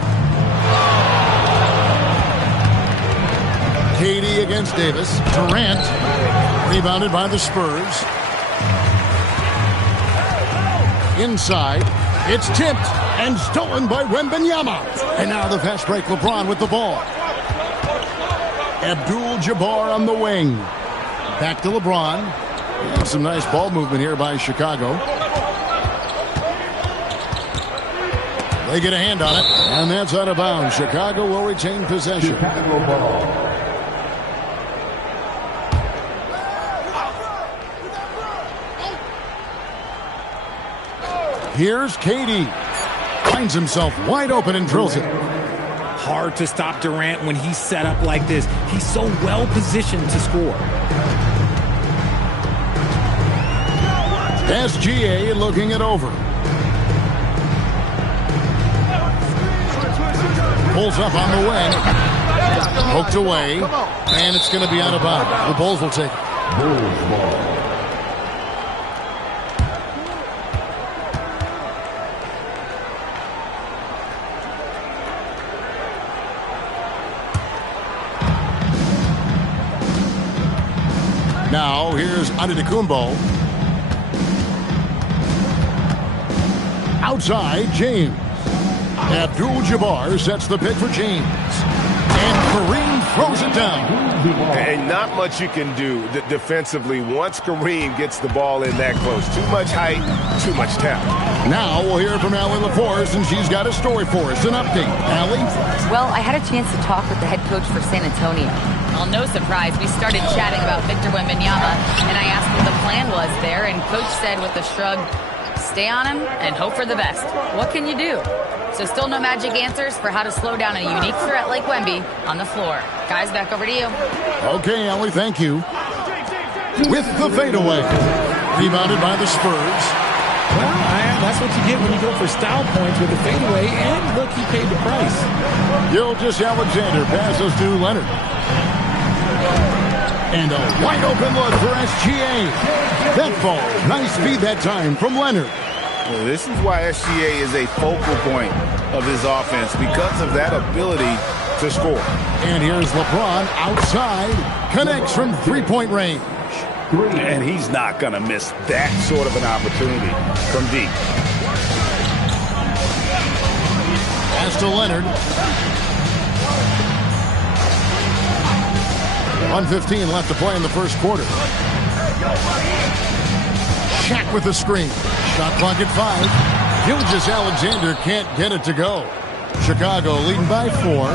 KD against Davis. Durant rebounded by the Spurs. Inside, it's tipped and stolen by Wembanyama. And now the fast break, LeBron with the ball. Abdul-Jabbar on the wing. Back to LeBron. And some nice ball movement here by Chicago. They get a hand on it, and that's out of bounds. Chicago will retain possession. Here's KD. Finds himself wide open and drills it. Hard to stop Durant when he's set up like this. He's so well positioned to score. SGA looking it over. Pulls up on the wing. Poked away. And it's going to be out of bounds. The Bulls will take it. Bulls ball. Now, here's Antetokounmpo. Outside, James. Abdul-Jabbar sets the pick for James. And Kareem throws it down. And not much you can do defensively once Kareem gets the ball in that close. Too much height, too much talent. Now we'll hear from Allie LaForce, and she's got a story for us. An update. Allie? Well, I had a chance to talk with the head coach for San Antonio. Well, no surprise, we started chatting about Victor Wembanyama, and I asked what the plan was there, and Coach said with a shrug, stay on him and hope for the best. What can you do? So still no magic answers for how to slow down a unique threat like Wemby on the floor. Guys, back over to you. Okay, Allie, thank you. With the fadeaway. Rebounded by the Spurs. Well, that's what you get when you go for style points with the fadeaway, and look, he paid the price. Gilgeous-Alexander passes to Leonard. And a wide open look for SGA. That ball, nice speed that time from Leonard. Well, this is why SGA is a focal point of his offense, because of that ability to score. And here's LeBron outside, connects from three-point range. And he's not going to miss that sort of an opportunity from deep. Pass to Leonard. 1:15 left to play in the first quarter. Shaq with the screen. Shot clock at 5. Gilgeous-Alexander can't get it to go. Chicago leading by 4.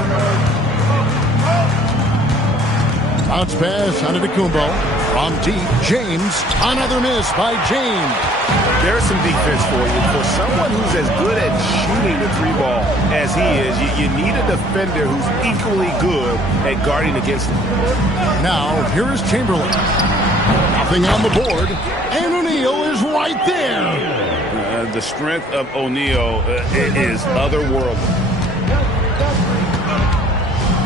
Bounce pass Antetokounmpo. From deep, James. Another miss by James. There's some defense for you. For someone who's as good at shooting the three ball as he is, you need a defender who's equally good at guarding against him. Now, here is Chamberlain. Nothing on the board. And O'Neal is right there. The strength of O'Neal is otherworldly.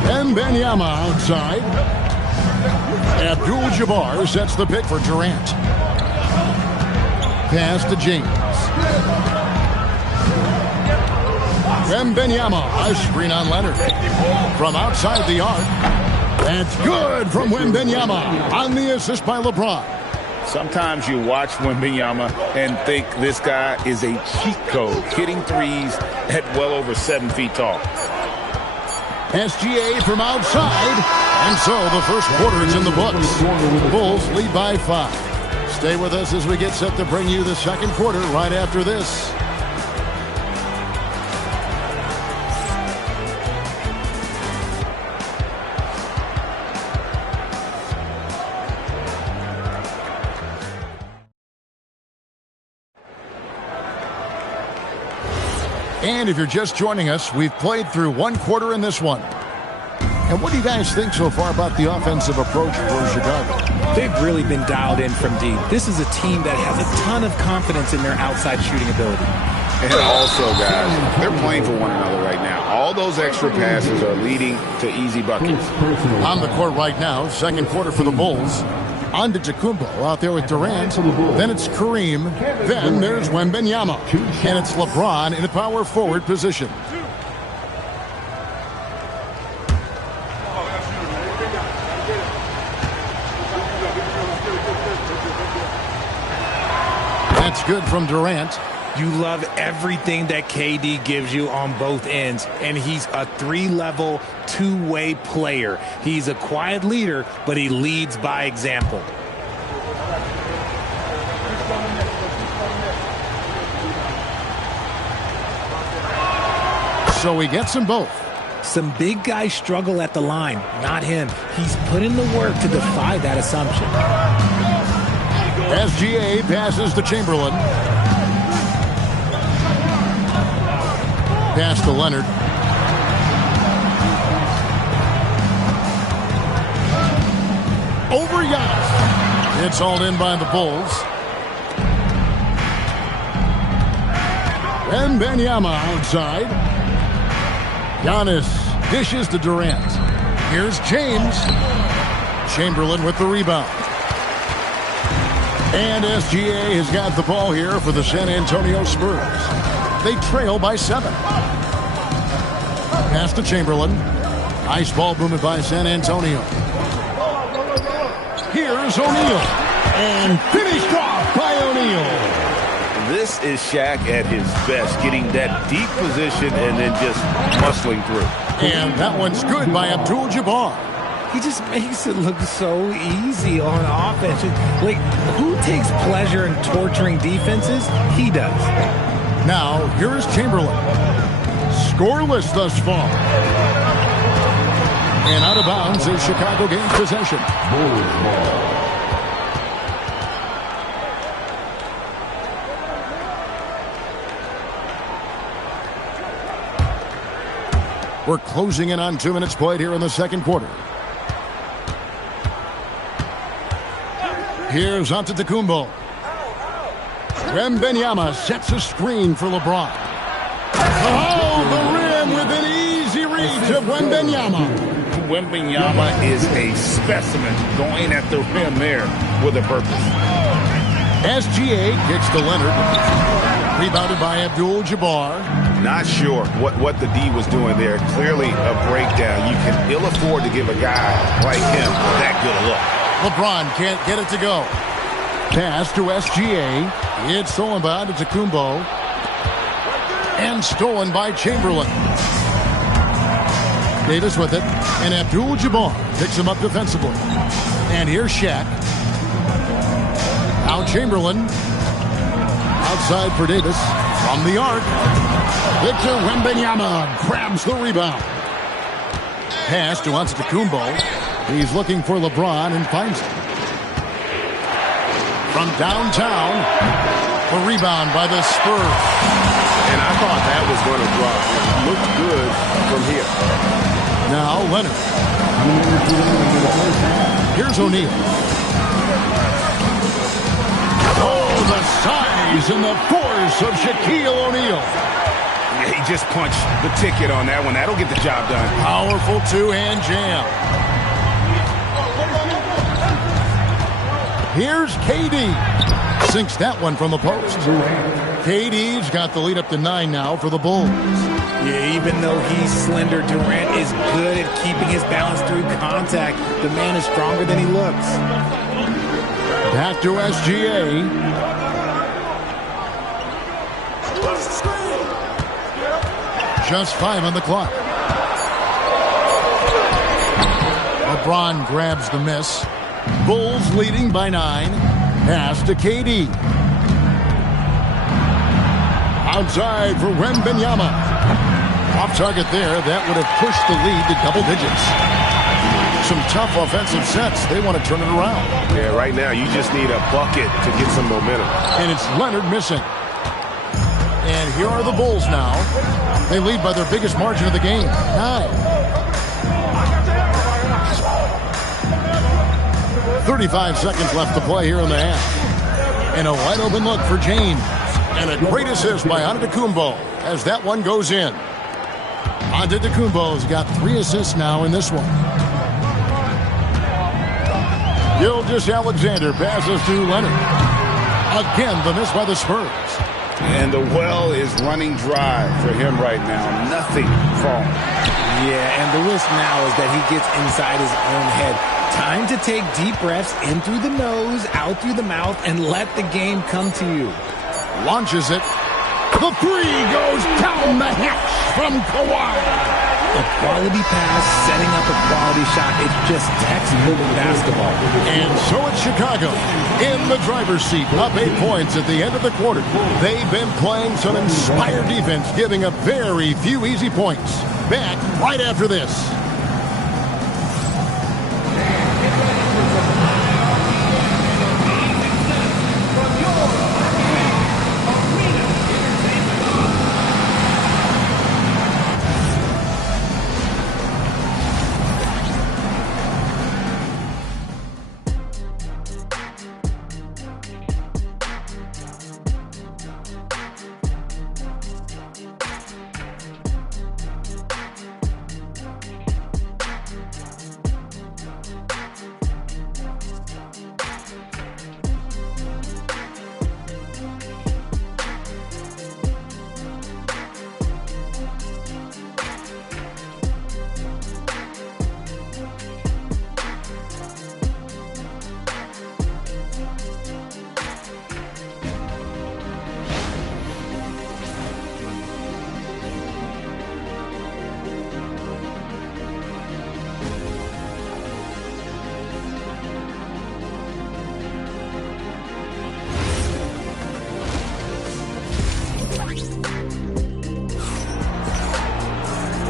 Wembanyama outside. Abdul-Jabbar sets the pick for Durant. Pass to James. Wembanyama, a screen on Leonard. From outside the arc. That's good from Wembanyama on the assist by LeBron. Sometimes you watch Wembanyama and think this guy is a cheat code, hitting threes at well over 7 feet tall. SGA from outside. And so the first quarter is in the books. Bulls lead by 5. Stay with us as we get set to bring you the second quarter right after this. And if you're just joining us, we've played through one quarter in this one. And what do you guys think so far about the offensive approach for Chicago? They've really been dialed in from deep. This is a team that has a ton of confidence in their outside shooting ability. And also, guys, they're playing for one another right now. All those extra passes are leading to easy buckets. On the court right now, second quarter for the Bulls. On to Tacumbo out there with Durant. Then it's Kareem. Then there's Wembanyama. And it's LeBron in a power forward position. That's good from Durant. You love everything that KD gives you on both ends, and he's a 3-level, 2-way player. He's a quiet leader, but he leads by example. So he gets them both. Some big guys struggle at the line, not him. He's put in the work to defy that assumption. SGA passes to Chamberlain. Pass to Leonard. Over Giannis. It's hauled in by the Bulls. Wembanyama outside. Giannis dishes to Durant. Here's James. Chamberlain with the rebound. And SGA has got the ball here for the San Antonio Spurs. They trail by 7. Pass to Chamberlain. Nice ball movement by San Antonio. Here's O'Neal. And finished off by O'Neal. This is Shaq at his best, getting that deep position and then just muscling through. And that one's good by Abdul-Jabbar. He just makes it look so easy on offense. Like, who takes pleasure in torturing defenses? He does. Now, here's Chamberlain. Scoreless thus far. And out of bounds as Chicago gains possession. We're closing in on 2 minutes played here in the second quarter. Here's Antetokounmpo. Wembanyama sets a screen for LeBron. Oh, the rim with an easy reach of Wembanyama. Wembanyama is a specimen going at the rim there with a purpose. SGA kicks to Leonard. Rebounded by Abdul-Jabbar. Not sure what the D was doing there. Clearly a breakdown. You can ill afford to give a guy like him that good a look. LeBron can't get it to go. Pass to SGA. It's stolen by Antetokounmpo. And stolen by Chamberlain. Davis with it. And Abdul-Jabbar picks him up defensively. And here's Shaq. Now Chamberlain. Outside for Davis. From the arc. Victor Wembanyama grabs the rebound. Pass to Antetokounmpo. He's looking for LeBron and finds him. From downtown, a rebound by the Spurs. And I thought that was going to drop. It looked good from here. Now Leonard. Here's O'Neal. Oh, the size and the force of Shaquille O'Neal. He just punched the ticket on that one. That'll get the job done. Powerful two-hand jam. Here's KD. Sinks that one from the post. KD's got the lead up to 9 now for the Bulls. Yeah, even though he's slender, Durant is good at keeping his balance through contact. The man is stronger than he looks. Back to SGA. Just 5 on the clock. LeBron grabs the miss. Bulls leading by 9. Pass to KD. Outside for Wembanyama. Off target there. That would have pushed the lead to double digits. Some tough offensive sets. They want to turn it around. Yeah, right now you just need a bucket to get some momentum. And it's Leonard missing. And here are the Bulls now. They lead by their biggest margin of the game, 9. 35 seconds left to play here in the half. And a wide open look for James. And a great assist by Antetokounmpo as that one goes in. Antetokounmpo's got 3 assists now in this one. Gilgeous-Alexander passes to Leonard. Again, the miss by the Spurs. And the well is running dry for him right now. Nothing falling. Yeah, and the risk now is that he gets inside his own head. Time to take deep breaths in through the nose, out through the mouth, and let the game come to you. Launches it. The 3 goes down the hatch from Kawhi. A quality pass, setting up a quality shot. It's just textbook basketball. And so it's Chicago in the driver's seat, up 8 points at the end of the quarter. They've been playing some inspired defense, giving up very few easy points. Back right after this.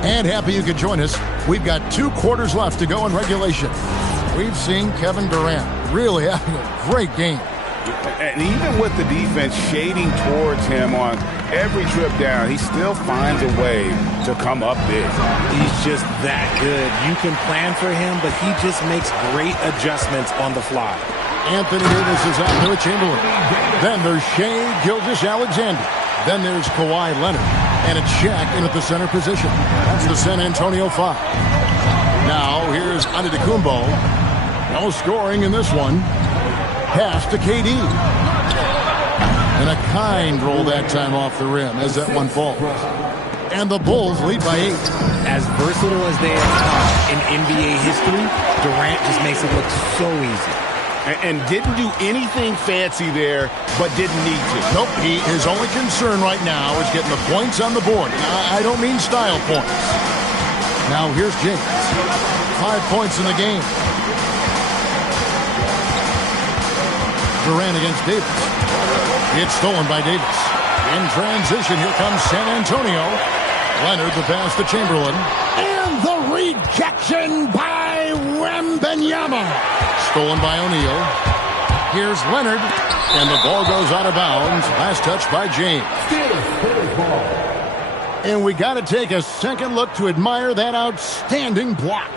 And happy you could join us. We've got 2 quarters left to go in regulation. We've seen Kevin Durant really having a great game. And even with the defense shading towards him on every trip down, he still finds a way to come up big. He's just that good. You can plan for him, but he just makes great adjustments on the fly. Anthony Davis is out to Chamberlain. Then there's Shai Gilgeous-Alexander. Then there's Kawhi Leonard. And it's Shaq in at the center position. That's the San Antonio 5. Now here's Antetokounmpo. No scoring in this one. Pass to KD. And a kind roll that time off the rim as that one falls. And the Bulls lead by 8. As versatile as they have come in NBA history, Durant just makes it look so easy. And didn't do anything fancy there, but didn't need to. Nope, his only concern right now is getting the points on the board. I don't mean style points. Now here's James. 5 points in the game. Durant against Davis. It's stolen by Davis. In transition, here comes San Antonio. Leonard the pass to Chamberlain. And the rejection by Wembanyama. Stolen by O'Neal. Here's Leonard. And the ball goes out of bounds. Last touch by James. And we got to take a second look to admire that outstanding block.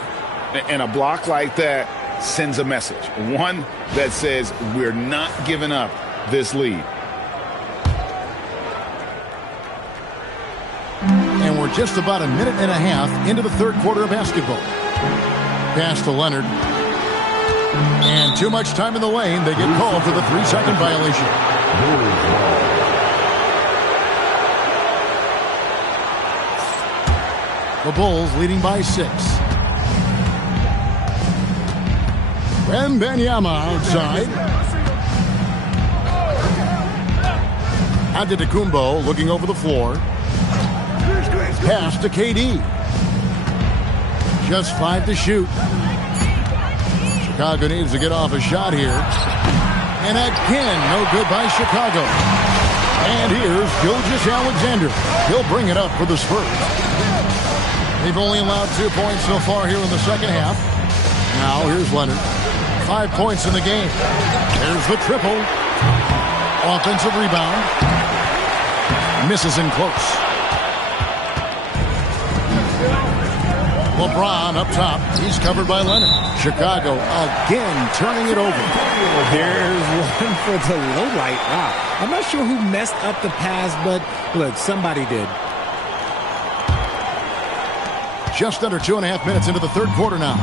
And a block like that sends a message. One that says we're not giving up this lead. And we're just about a minute and a half into the third quarter of basketball. Pass to Leonard. And too much time in the lane. They get called for the 3-second violation. The Bulls leading by 6. Wembanyama outside. Antetokounmpo looking over the floor. Pass to KD. Just 5 to shoot. Chicago needs to get off a shot here. And again, no good by Chicago. And here's Gilgeous-Alexander. He'll bring it up for the Spurs. They've only allowed 2 points so far here in the second half. Now here's Leonard. 5 points in the game. There's the triple. Offensive rebound. Misses in close. LeBron up top. He's covered by Leonard. Chicago again turning it over. There's one for the low light. Wow. I'm not sure who messed up the pass, but look, somebody did. Just under 2.5 minutes into the third quarter now.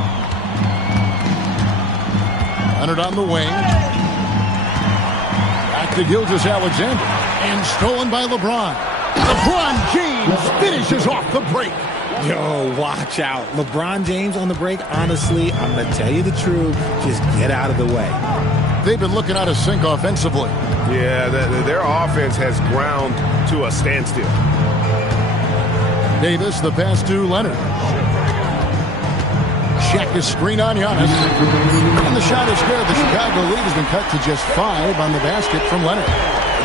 Leonard on the wing. Back to Gilgeous-Alexander. And stolen by LeBron. LeBron James finishes off the break. Yo, watch out. LeBron James on the break, honestly, I'm going to tell you the truth. Just get out of the way. They've been looking out of sync offensively. Yeah, their offense has ground to a standstill. Davis, the pass to Leonard. Check his screen on Giannis. And the shot is good. The Chicago lead has been cut to just 5 on the basket from Leonard.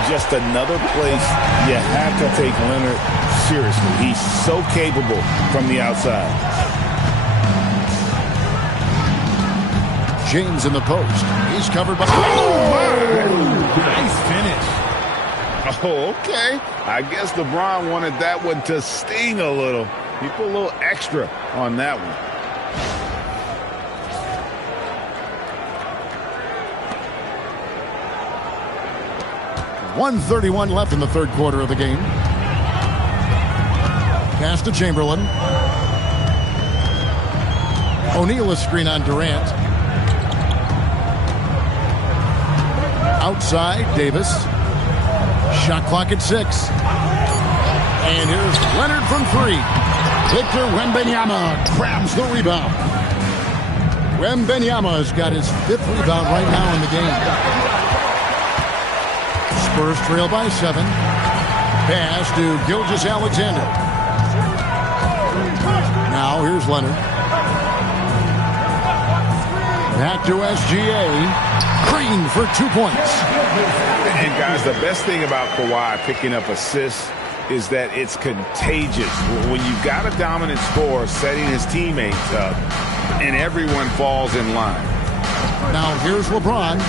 Just another place you have to take Leonard seriously. He's so capable from the outside. James in the post. He's covered by... Nice finish. Oh, okay. I guess LeBron wanted that one to sting a little. He put a little extra on that one. .131 left in the third quarter of the game. Pass to Chamberlain. O'Neal a screen on Durant. Outside, Davis. Shot clock at 6. And here's Leonard from 3. Victor Wembanyama grabs the rebound. Wembanyama has got his 5th rebound right now in the game. Spurs trail by 7. Pass to Gilgeous-Alexander. Now here's Leonard. Back to SGA. Green for 2 points. And guys, the best thing about Kawhi picking up assists is that it's contagious. When you've got a dominant scorer setting his teammates up and everyone falls in line. Now here's LeBron.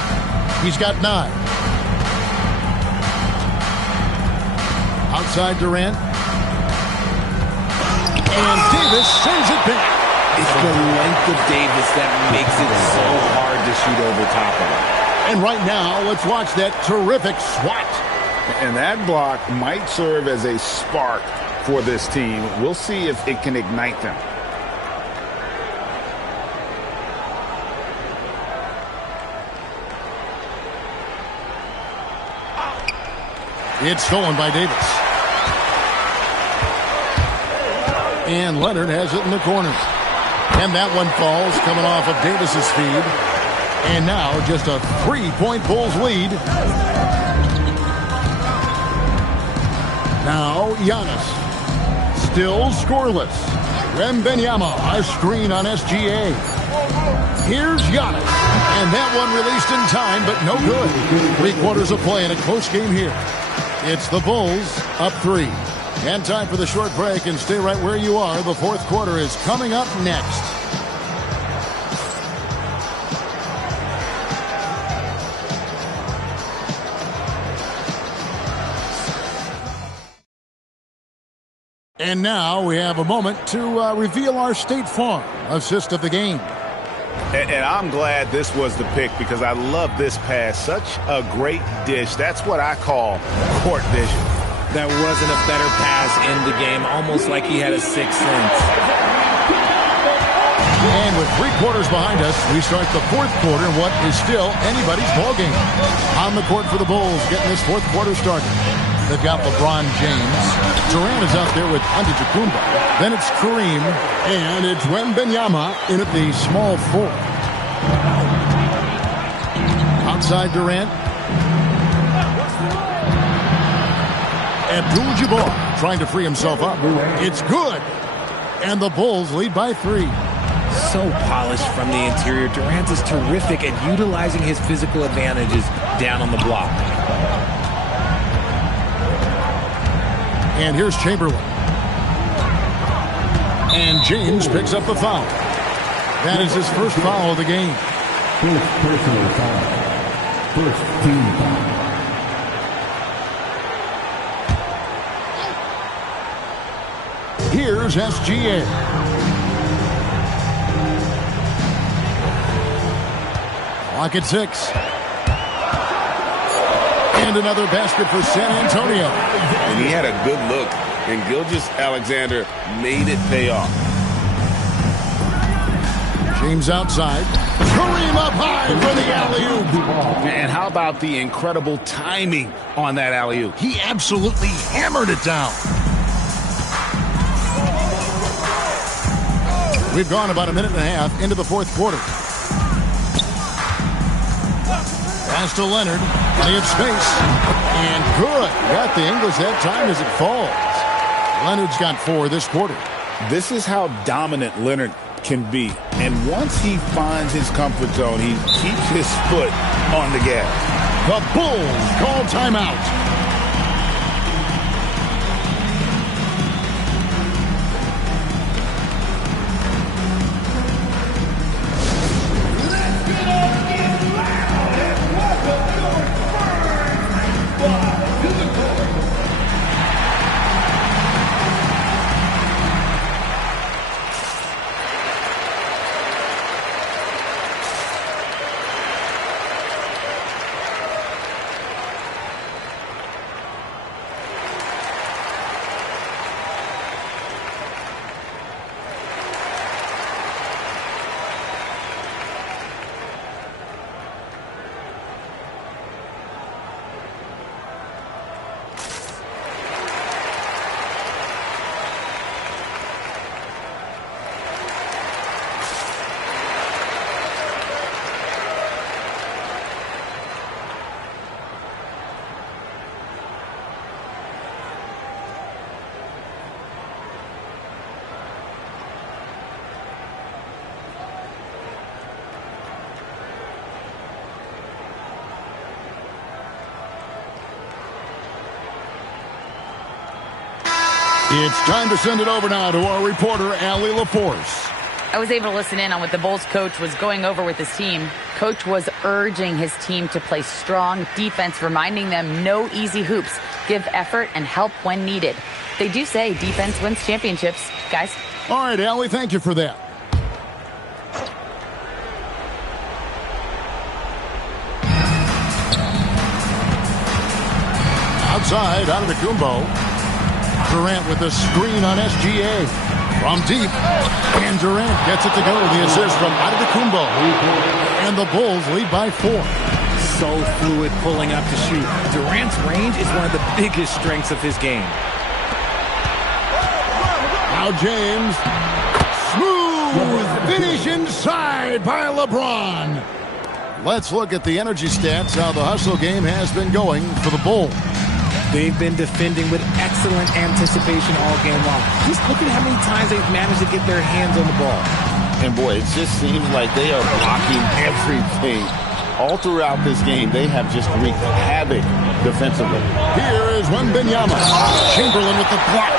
He's got 9. Outside Durant. And Davis sends it back. It's the length of Davis that makes it so hard to shoot over top of him. And right now, let's watch that terrific swat. And that block might serve as a spark for this team. We'll see if it can ignite them. It's stolen by Davis. And Leonard has it in the corner. And that one falls, coming off of Davis's feed. And now just a 3-point Bulls lead. Now Giannis. Still scoreless. Wembanyama, a screen on SGA. Here's Giannis. And that one released in time, but no good. 3 quarters of play in a close game here. It's the Bulls up 3. And time for the short break, and stay right where you are. The fourth quarter is coming up next. And now we have a moment to reveal our State Farm assist of the game. And I'm glad this was the pick because I love this pass. Such a great dish. That's what I call court vision. That wasn't a better pass in the game, almost like he had a 6th sense. And with 3 quarters behind us, we start the fourth quarter in what is still anybody's ball game. On the court for the Bulls, getting this fourth quarter started. They've got LeBron James. Durant is out there with Antetokounmpo. Then it's Kareem, and it's Wembanyama in at the small 4. Outside Durant. Abdul-Jabbar trying to free himself up. It's good. And the Bulls lead by 3. So polished from the interior. Durant is terrific at utilizing his physical advantages down on the block. And here's Chamberlain. And James picks up the foul. That is his first foul of the game. First personal foul. First team foul. Here's SGA. Clock at 6. And another basket for San Antonio. And he had a good look, and Gilgeous-Alexander made it pay off. James outside. Kareem up high for the alley-oop. And how about the incredible timing on that alley-oop? He absolutely hammered it down. We've gone about a minute and a half into the fourth quarter. Pass to Leonard. Plenty of space. And good. Got the Ingles that time as it falls. Leonard's got 4 this quarter. This is how dominant Leonard can be. And once he finds his comfort zone, he keeps his foot on the gas. The Bulls call timeout. It's time to send it over now to our reporter, Allie LaForce. I was able to listen in on what the Bulls coach was going over with his team. Coach was urging his team to play strong defense, reminding them no easy hoops, give effort and help when needed. They do say defense wins championships, guys. All right, Allie, thank you for that. Outside, Antetokounmpo. Durant with the screen on SGA. From deep. And Durant gets it to go. The assist from Antetokounmpo. And the Bulls lead by 4. So fluid pulling up to shoot. Durant's range is one of the biggest strengths of his game. Now James. Smooth finish inside by LeBron. Let's look at the energy stats, how the hustle game has been going for the Bulls. They've been defending with excellent anticipation all game long. Just look at how many times they've managed to get their hands on the ball. And boy, it just seems like they are blocking everything. All throughout this game, they have just wreaked havoc defensively. Here is Wembanyama. Chamberlain with the block.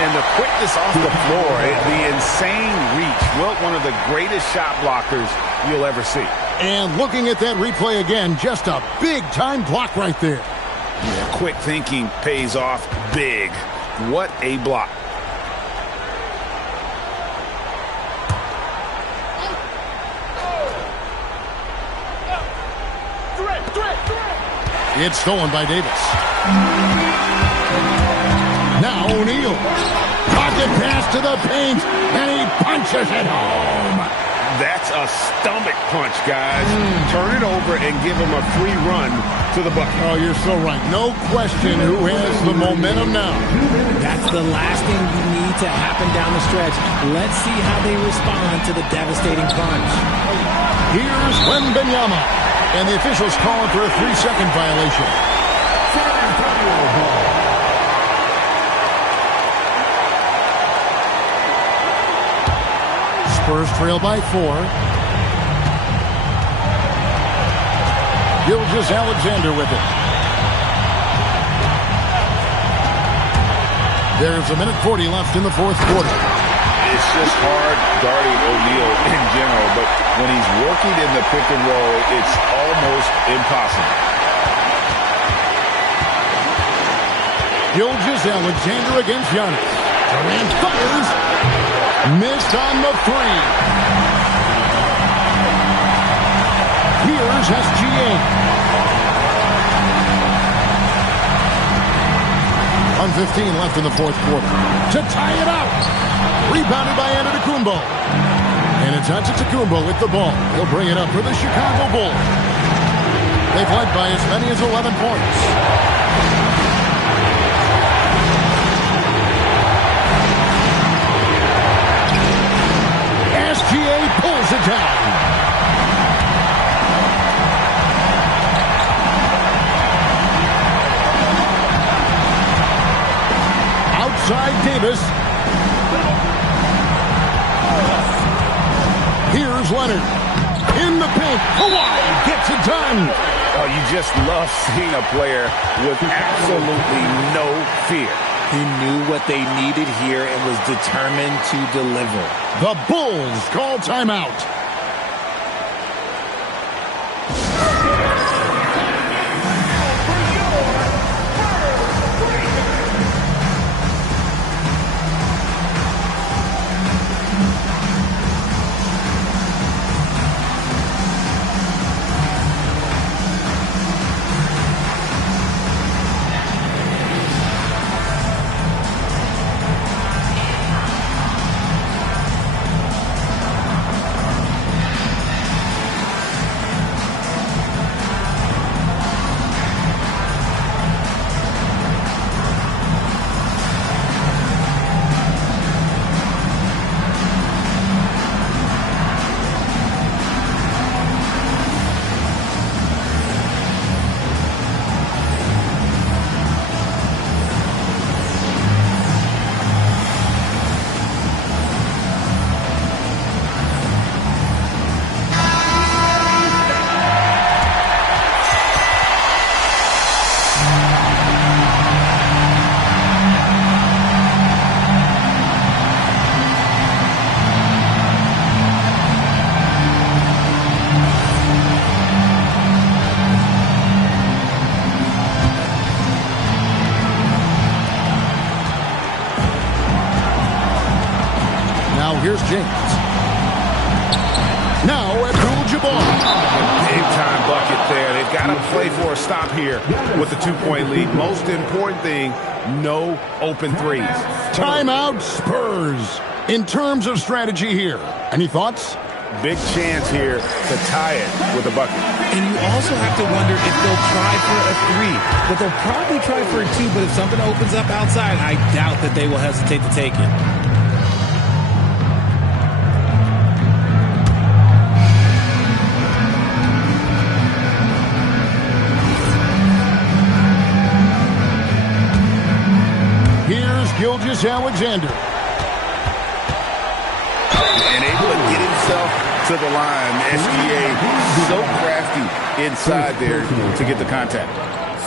And the quickness off the floor, the insane reach. Wilt, one of the greatest shot blockers you'll ever see. And looking at that replay again, just a big-time block right there. Yeah, quick thinking pays off big. What a block. It's stolen by Davis. Now O'Neal. Pocket pass to the paint, and he punches it home. That's a stomach punch, guys. Turn it over and give him a free run to the bucket. Oh, you're so right. No question who has the momentum now. That's the last thing you need to happen down the stretch. Let's see how they respond to the devastating punch. Here's Wembanyama. And the officials calling for a 3-second violation. Spurs trail by 4. Gilgeous-Alexander with it. There's a minute 40 left in the fourth quarter. It's just hard guarding O'Neal in general, but when he's working in the pick and roll, it's almost impossible. Gilgeous-Alexander against Giannis. Durant fires. Missed on the 3. Here's SGA. 1:15 left in the fourth quarter. To tie it up. Rebounded by Antetokounmpo. And it's Antetokounmpo with the ball. He'll bring it up for the Chicago Bulls. They've led by as many as 11 points. SGA pulls it down. Outside Davis. Here's Leonard. In the paint. Kawhi gets it done. Oh, you just love seeing a player with absolutely no fear. He knew what they needed here and was determined to deliver. The Bulls call timeout. Here's James. Now Abdul-Jabbar. Big-time bucket there. They've got to play for a stop here with the 2-point lead. Most important thing, no open threes. Timeout Spurs. In terms of strategy here, any thoughts? Big chance here to tie it with a bucket. And you also have to wonder if they'll try for a 3. But they'll probably try for a 2. But if something opens up outside, I doubt that they will hesitate to take it. Gilgeous-Alexander. And able to get himself to the line. SGA so crafty inside there to get the contact.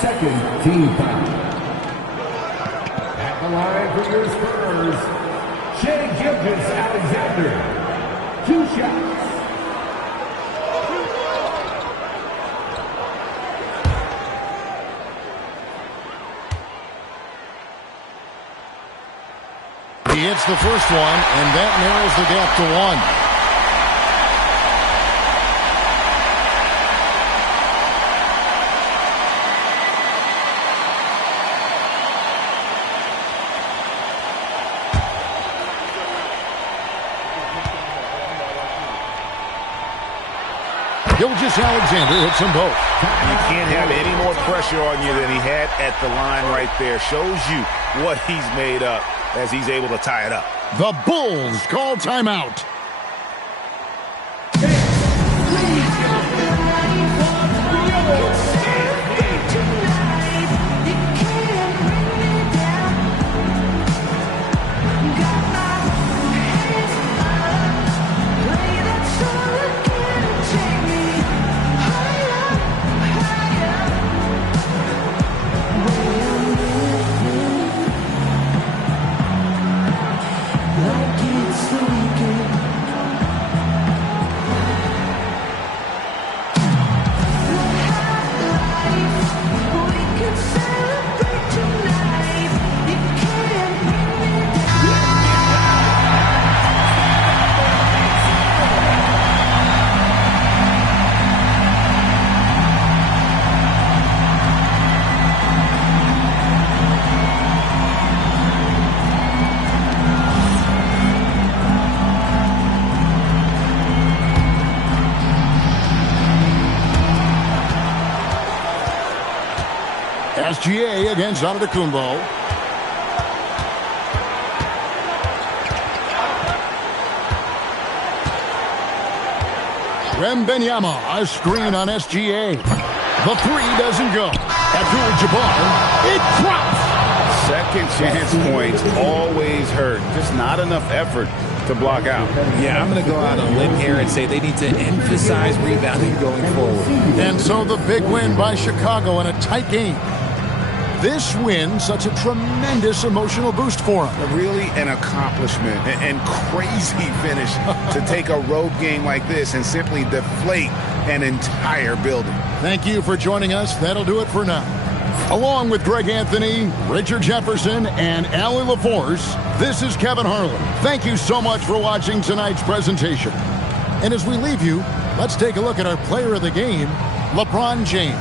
Second team foul. At the line for your Spurs, Shai Gilgeous-Alexander. 2 shots. He hits the first one, and that narrows the gap to 1. Gilgeous-Alexander hits them both. You can't have any more pressure on you than he had at the line right there. Shows you what he's made up as he's able to tie it up. The Bulls call timeout. SGA against Antetokounmpo. Wembanyama, a screen on SGA. The three doesn't go. Abdul-Jabbar, it drops. Second chance points always hurt. Just not enough effort to block out. Yeah, I'm going to go out on a limb here and say they need to emphasize rebounding going forward. And so the big win by Chicago in a tight game. This win, such a tremendous emotional boost for them. Really an accomplishment and crazy finish to take a road game like this and simply deflate an entire building. Thank you for joining us. That'll do it for now. Along with Greg Anthony, Richard Jefferson, and Allie LaForce, this is Kevin Harlan. Thank you so much for watching tonight's presentation. And as we leave you, let's take a look at our player of the game, LeBron James.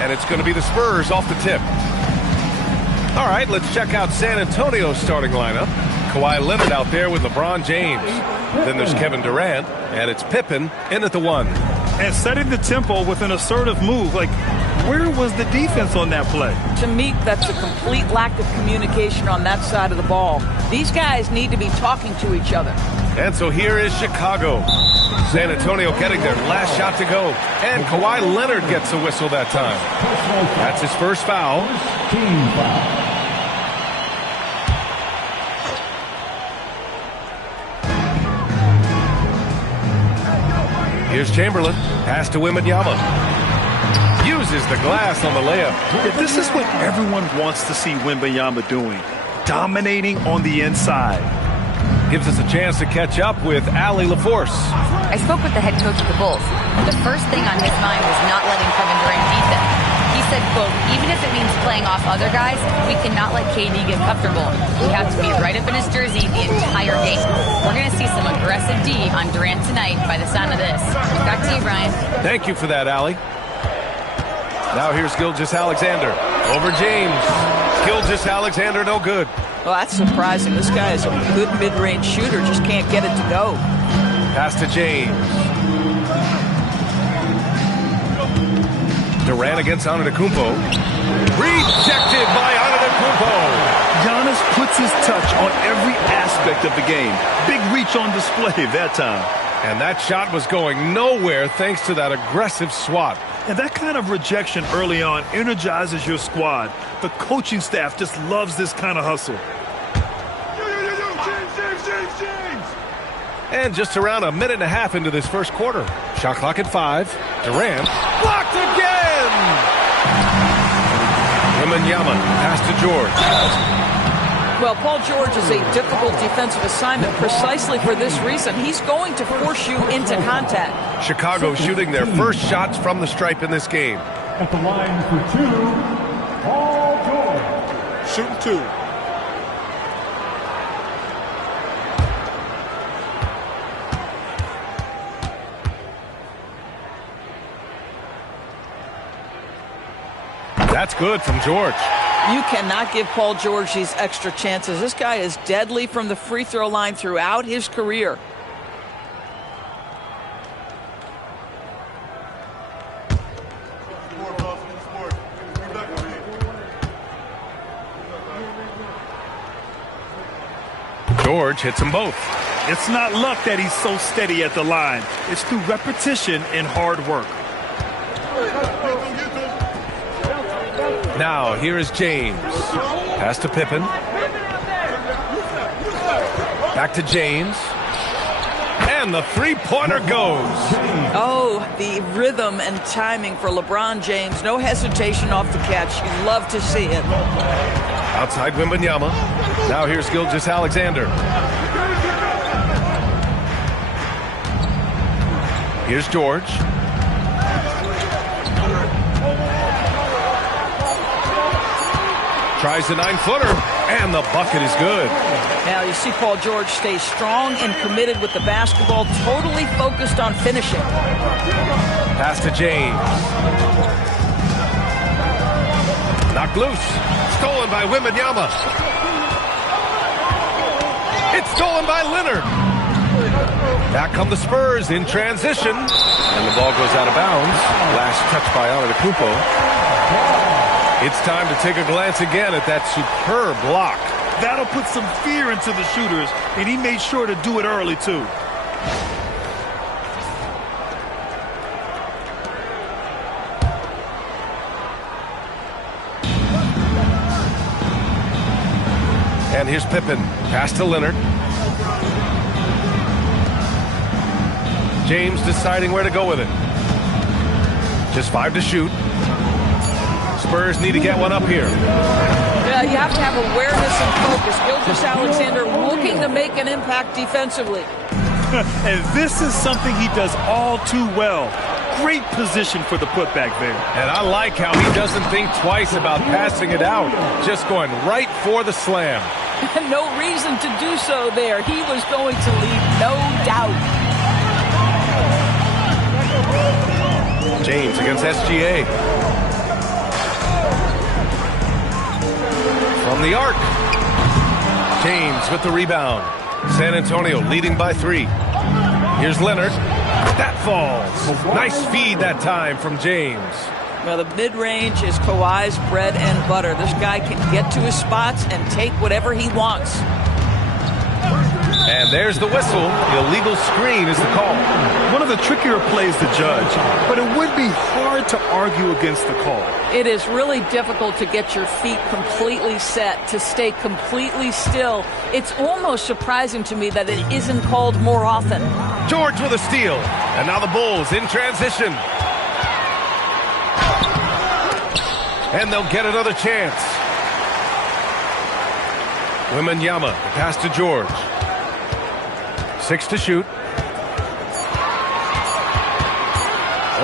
And it's going to be the Spurs off the tip. All right, let's check out San Antonio's starting lineup. Kawhi Leonard out there with LeBron James. Then there's Kevin Durant, and it's Pippen in at the 1. And setting the tempo with an assertive move. Like, where was the defense on that play? To me, that's a complete lack of communication on that side of the ball. These guys need to be talking to each other. And so here is Chicago. San Antonio getting their last shot to go. And Kawhi Leonard gets a whistle that time. That's his first foul. Team foul. Here's Chamberlain. Pass to Wembanyama. Uses the glass on the layup. Yeah, this is what everyone wants to see Wembanyama doing. Dominating on the inside. Gives us a chance to catch up with Allie LaForce. I spoke with the head coach of the Bulls. The first thing on his mind was not letting Kevin Durant beat them. He said, quote, even if it means playing off other guys, we cannot let KD get comfortable. We have to be right up in his jersey the entire game. We're going to see some aggressive D on Durant tonight by the sound of this. Back to you, Brian. Thank you for that, Allie. Now here's Gilgeous-Alexander. Over James. Gilgeous-Alexander, no good. Well, that's surprising. This guy is a good mid-range shooter, just can't get it to go. Pass to James. Durant against Antetokounmpo. Rejected by Antetokounmpo. Giannis puts his touch on every aspect of the game. Big reach on display that time. And that shot was going nowhere thanks to that aggressive swat. And that kind of rejection early on energizes your squad. The coaching staff just loves this kind of hustle. And just around a minute and a half into this first quarter. Shot clock at 5. Durant blocked again. Wembanyama pass to George. Well, Paul George is a difficult defensive assignment precisely for this reason. He's going to force you into contact. Chicago shooting their first shots from the stripe in this game. At the line for 2, Paul George. Shooting 2. That's good from George. You cannot give Paul George these extra chances. This guy is deadly from the free throw line throughout his career. George hits them both. It's not luck that he's so steady at the line. It's through repetition and hard work. Now, here is James. Pass to Pippen. Back to James. And the three-pointer goes. Oh, the rhythm and timing for LeBron James. No hesitation off the catch. You love to see it. Outside Wembanyama. Now here's Gilgeous-Alexander. Here's George. Tries the 9-footer, and the bucket is good. Now you see Paul George stay strong and committed with the basketball, totally focused on finishing. Pass to James. Knocked loose. Stolen by Wembanyama. It's stolen by Leonard. Back come the Spurs in transition. And the ball goes out of bounds. Last touch by Antetokounmpo. It's time to take a glance again at that superb block. That'll put some fear into the shooters, and he made sure to do it early, too. And here's Pippen. Pass to Leonard. James deciding where to go with it. Just 5 to shoot. Spurs need to get one up here. Yeah, you have to have awareness and focus. Gilgeous-Alexander looking to make an impact defensively. And this is something he does all too well. Great position for the putback there. And I like how he doesn't think twice about passing it out. Just going right for the slam. No reason to do so there. He was going to leave no doubt. James against SGA. From the arc. James with the rebound. San Antonio leading by 3. Here's Leonard. That falls. Nice feed that time from James. Well, the mid-range is Kawhi's bread and butter. This guy can get to his spots and take whatever he wants. And there's the whistle. The illegal screen is the call. One of the trickier plays to judge, but it would be hard to argue against the call. It is really difficult to get your feet completely set, to stay completely still. It's almost surprising to me that it isn't called more often. George with a steal. And now the Bulls in transition. And they'll get another chance. Wembanyama, the pass to George. 6 to shoot.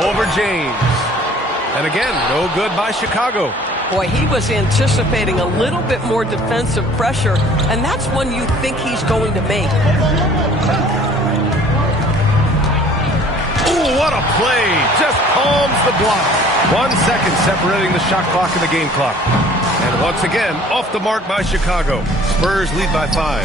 Over James. And again, no good by Chicago. Boy, he was anticipating a little bit more defensive pressure, and that's one you think he's going to make. Ooh, what a play. Just palms the block. 1 second separating the shot clock and the game clock. And once again, off the mark by Chicago. Spurs lead by 5.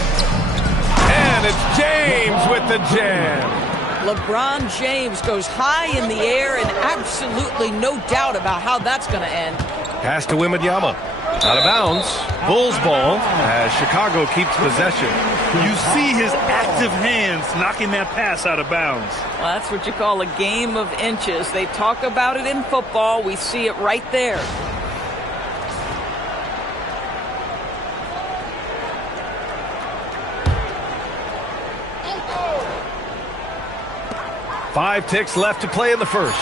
And it's James with the jam. LeBron James goes high in the air, and absolutely no doubt about how that's going to end. Pass to Wembanyama. Out of bounds. Bulls ball as Chicago keeps possession. You see his active hands knocking that pass out of bounds. Well, that's what you call a game of inches. They talk about it in football. We see it right there. Five ticks left to play in the first.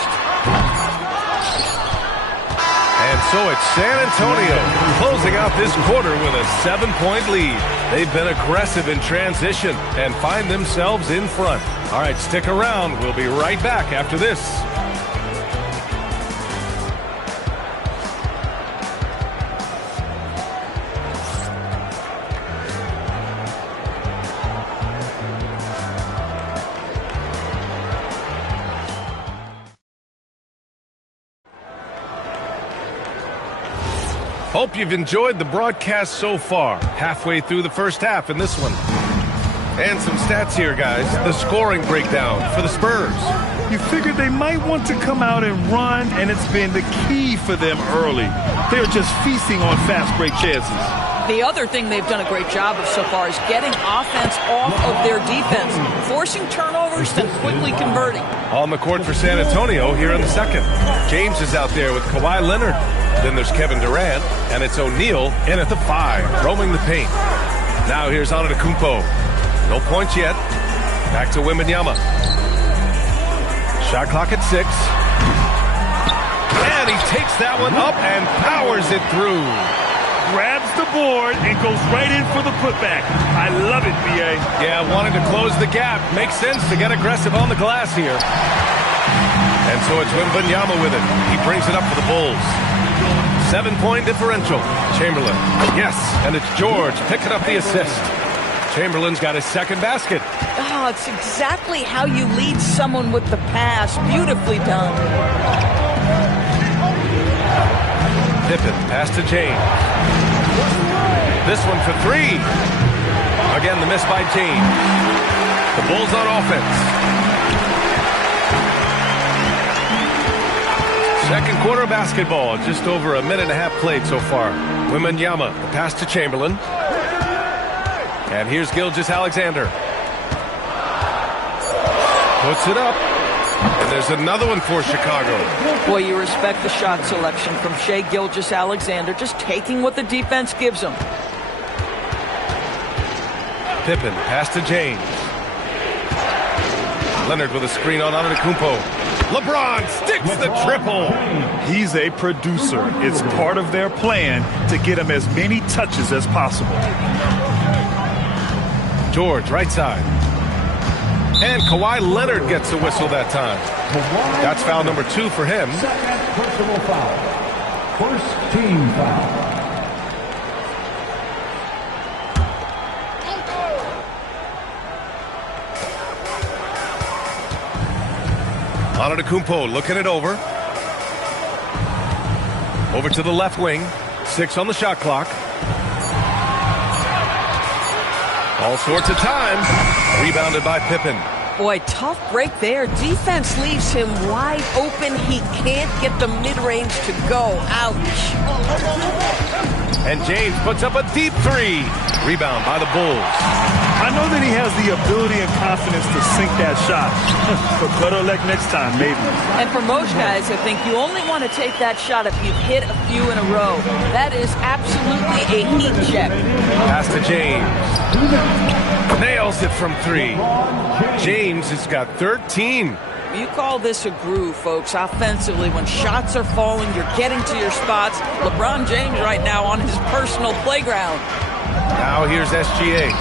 And so it's San Antonio closing out this quarter with a 7-point lead. They've been aggressive in transition and find themselves in front. All right, stick around. We'll be right back after this. Hope you've enjoyed the broadcast so far. Halfway through the first half in this one. And some stats here, guys. The scoring breakdown for the Spurs. You figured they might want to come out and run, and it's been the key for them early. They're just feasting on fast break chances. The other thing they've done a great job of so far is getting offense off of their defense, forcing turnovers, then quickly converting. On the court for San Antonio here in the second. James is out there with Kawhi Leonard. Then there's Kevin Durant, and it's O'Neal in at the 5, roaming the paint. Now here's Antetokounmpo. No points yet. Back to Wembanyama. Shot clock at 6. And he takes that one up and powers it through. Grabs the board and goes right in for the putback. I love it, B.A. Yeah, wanted to close the gap. Makes sense to get aggressive on the glass here. And so it's Wembanyama with it. He brings it up for the Bulls. 7-point differential. Chamberlain. Yes, and it's George picking up the assist. Chamberlain's got his second basket. Oh, it's exactly how you lead someone with the pass. Beautifully done. Pippen, pass to James. This one for 3. Again, the miss by James. The Bulls on offense. Second quarter basketball, just over a minute and a half played so far. Wembanyama, the pass to Chamberlain. And here's Gilgeous-Alexander. Puts it up. And there's another one for Chicago. Boy, you respect the shot selection from Shai Gilgeous-Alexander, just taking what the defense gives him. Pippen, pass to James. Leonard with a screen on Antetokounmpo. LeBron sticks the triple. He's a producer. It's part of their plan to get him as many touches as possible. George, right side. And Kawhi Leonard gets a whistle that time. That's foul number 2 for him. Second personal foul. First team foul. Antetokounmpo looking it over. Over to the left wing. 6 on the shot clock. All sorts of time. Rebounded by Pippen. Boy, tough break there. Defense leaves him wide open. He can't get the mid-range to go. Ouch. And James puts up a deep 3. Rebound by the Bulls. I know that he has the ability and confidence to sink that shot. But better luck next time, maybe. And for most guys, I think you only want to take that shot if you've hit a few in a row. That is absolutely a heat check. Pass to James. Nails it from 3. James has got 13. You call this a groove, folks. Offensively, when shots are falling, you're getting to your spots. LeBron James right now on his personal playground. Now here's SGA.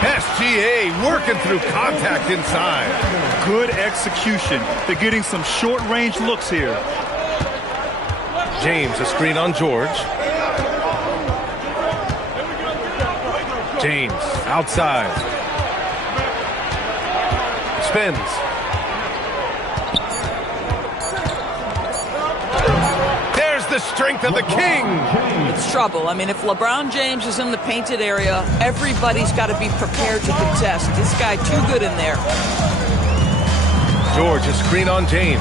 SGA working through contact inside. Good execution. They're getting some short-range looks here. James, a screen on George. James, outside. Spins. There's the strength of the king. It's trouble. I mean, if LeBron James is in the painted area, everybody's got to be prepared to contest. This guy too good in there. George, a screen on James.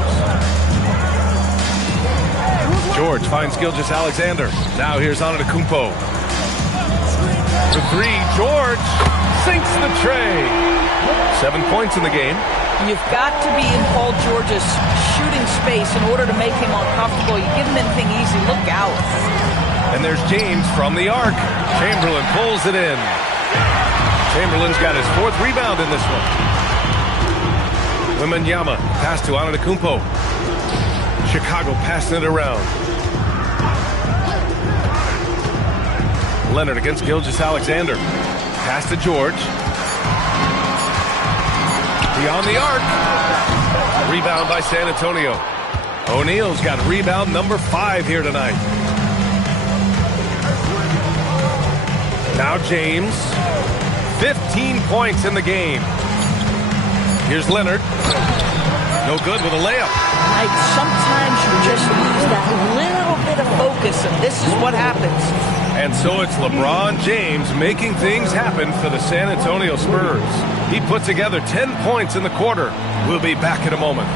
George finds Gilgeous-Alexander. Now here's Antetokounmpo. For 3, George sinks the tray. 7 points in the game. You've got to be in Paul George's shooting space in order to make him uncomfortable. You give him anything easy, look out. And there's James from the arc. Chamberlain pulls it in. Chamberlain's got his 4th rebound in this one. Wembanyama pass to Antetokounmpo. Chicago passing it around. Leonard against Gilgeous-Alexander. Pass to George. Beyond the arc. Rebound by San Antonio. O'Neal's got rebound number 5 here tonight. Now James. 15 points in the game. Here's Leonard. No good with a layup. Like sometimes you just lose that little bit of focus, and this is what happens. And so it's LeBron James making things happen for the San Antonio Spurs. He put together 10 points in the quarter. We'll be back in a moment.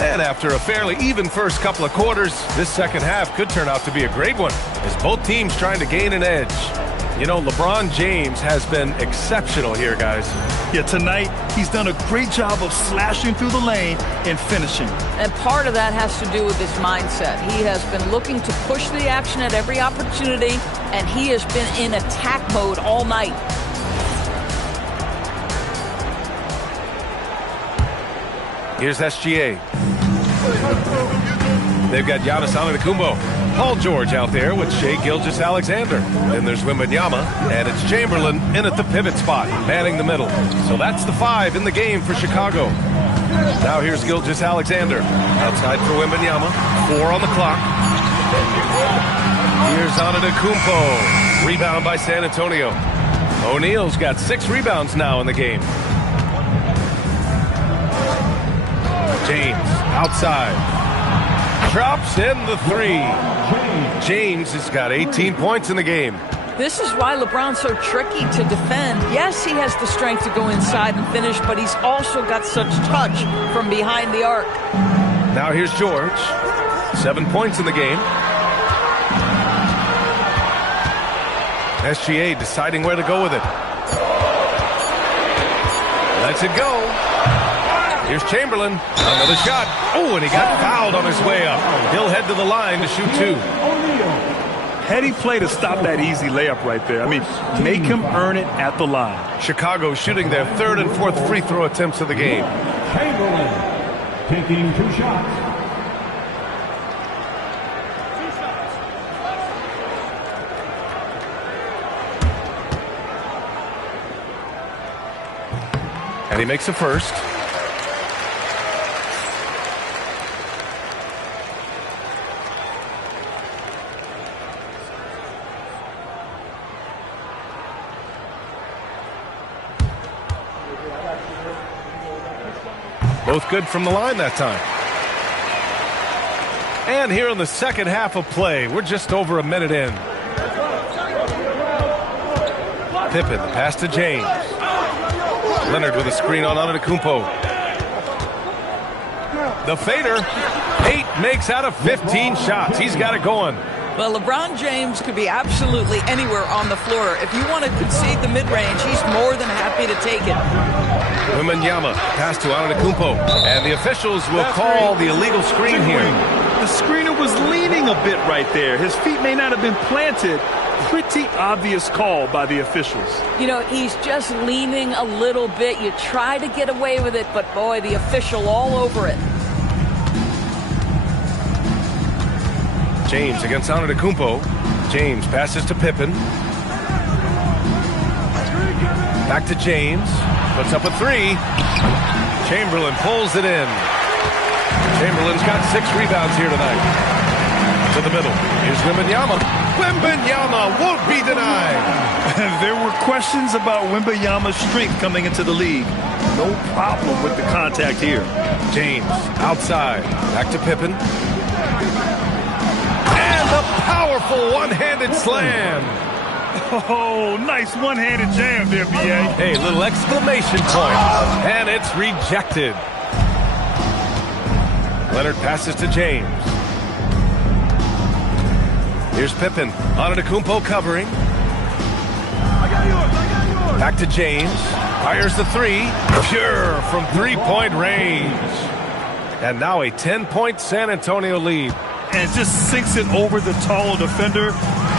And after a fairly even first couple of quarters, this second half could turn out to be a great one as both teams trying to gain an edge. You know, LeBron James has been exceptional here, guys. Yeah, tonight he's done a great job of slashing through the lane and finishing. And part of that has to do with his mindset. He has been looking to push the action at every opportunity, and he has been in attack mode all night. Here's SGA. They've got Giannis Antetokounmpo. Paul George out there with Shai Gilgeous-Alexander. Then there's Wembanyama, and it's Chamberlain in at the pivot spot, manning the middle. So that's the 5 in the game for Chicago. Now here's Gilgeous-Alexander. Outside for Wembanyama. 4 on the clock. Here's Antetokounmpo. Rebound by San Antonio. O'Neal's got 6 rebounds now in the game. James outside. Drops in the 3. James has got 18 points in the game. This is why LeBron's so tricky to defend. Yes, he has the strength to go inside and finish, but he's also got such touch from behind the arc. Now here's George. 7 points in the game. SGA deciding where to go with it. Lets it go. Here's Chamberlain. Another shot. Oh, and he got fouled on his way up. He'll head to the line to shoot 2. Heady play to stop that easy layup right there. I mean, make him earn it at the line. Chicago shooting their 3rd and 4th free throw attempts of the game. Chamberlain taking 2 shots. And he makes a first. Both good from the line that time. And here in the second half of play, we're just over a minute in. Pippen, the pass to James. Leonard with a screen on Antetokounmpo. The fader. 8 makes out of 15 shots. He's got it going. Well, LeBron James could be absolutely anywhere on the floor. If you want to concede the mid-range, he's more than happy to take it. Wembanyama pass to Antetokounmpo. And the officials will call the illegal screen here. The screener was leaning a bit right there. His feet may not have been planted. Pretty obvious call by the officials. You know, he's just leaning a little bit. You try to get away with it, but boy, the official all over it. James against Antetokounmpo. James passes to Pippen. Back to James. Puts up a 3. Chamberlain pulls it in. Chamberlain's got 6 rebounds here tonight. To the middle. Here's Wembanyama. Wembanyama won't be denied. There were questions about Wembanyama's strength coming into the league. No problem with the contact here. James outside. Back to Pippen. And the powerful one-handed slam. Oh, nice one-handed jam there, B.A. Hey, little exclamation point. And it's rejected. Leonard passes to James. Here's Pippen. Antetokounmpo covering. Back to James. Fires the 3. Pure from 3-point range. And now a 10-point San Antonio lead. And just sinks it over the taller defender.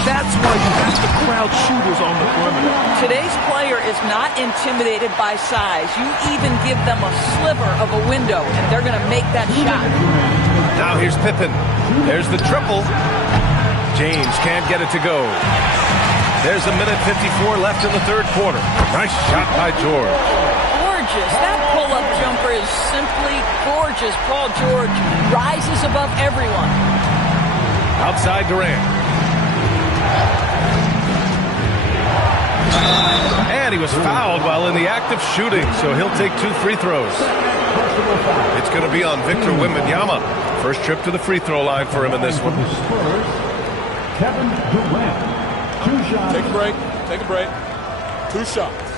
That's why you have to crowd shooters on the perimeter. Today's player is not intimidated by size. You even give them a sliver of a window, and they're going to make that shot. Now here's Pippen. There's the triple. James can't get it to go. There's a minute 54 left in the 3rd quarter. Nice shot by George. Gorgeous. That pull-up jumper is simply gorgeous. Paul George rises above everyone. Outside Durant. And he was fouled while in the act of shooting, so he'll take 2 free throws. It's going to be on Victor Wembanyama. First trip to the free throw line for him in this one. Kevin Durant. 2 shots. Take a break. Take a break. 2 shots.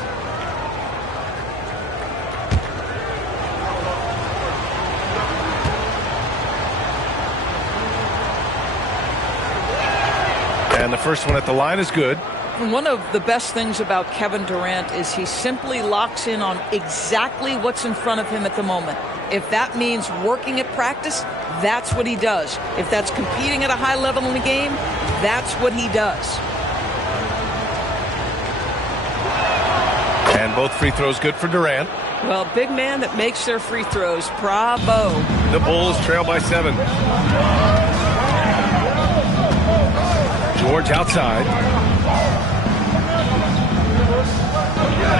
And the first one at the line is good. One of the best things about Kevin Durant is he simply locks in on exactly what's in front of him at the moment. If that means working at practice, that's what he does. If that's competing at a high level in the game, that's what he does. And both free throws good for Durant. Well, big man that makes their free throws. Bravo. The Bulls trail by 7. George outside.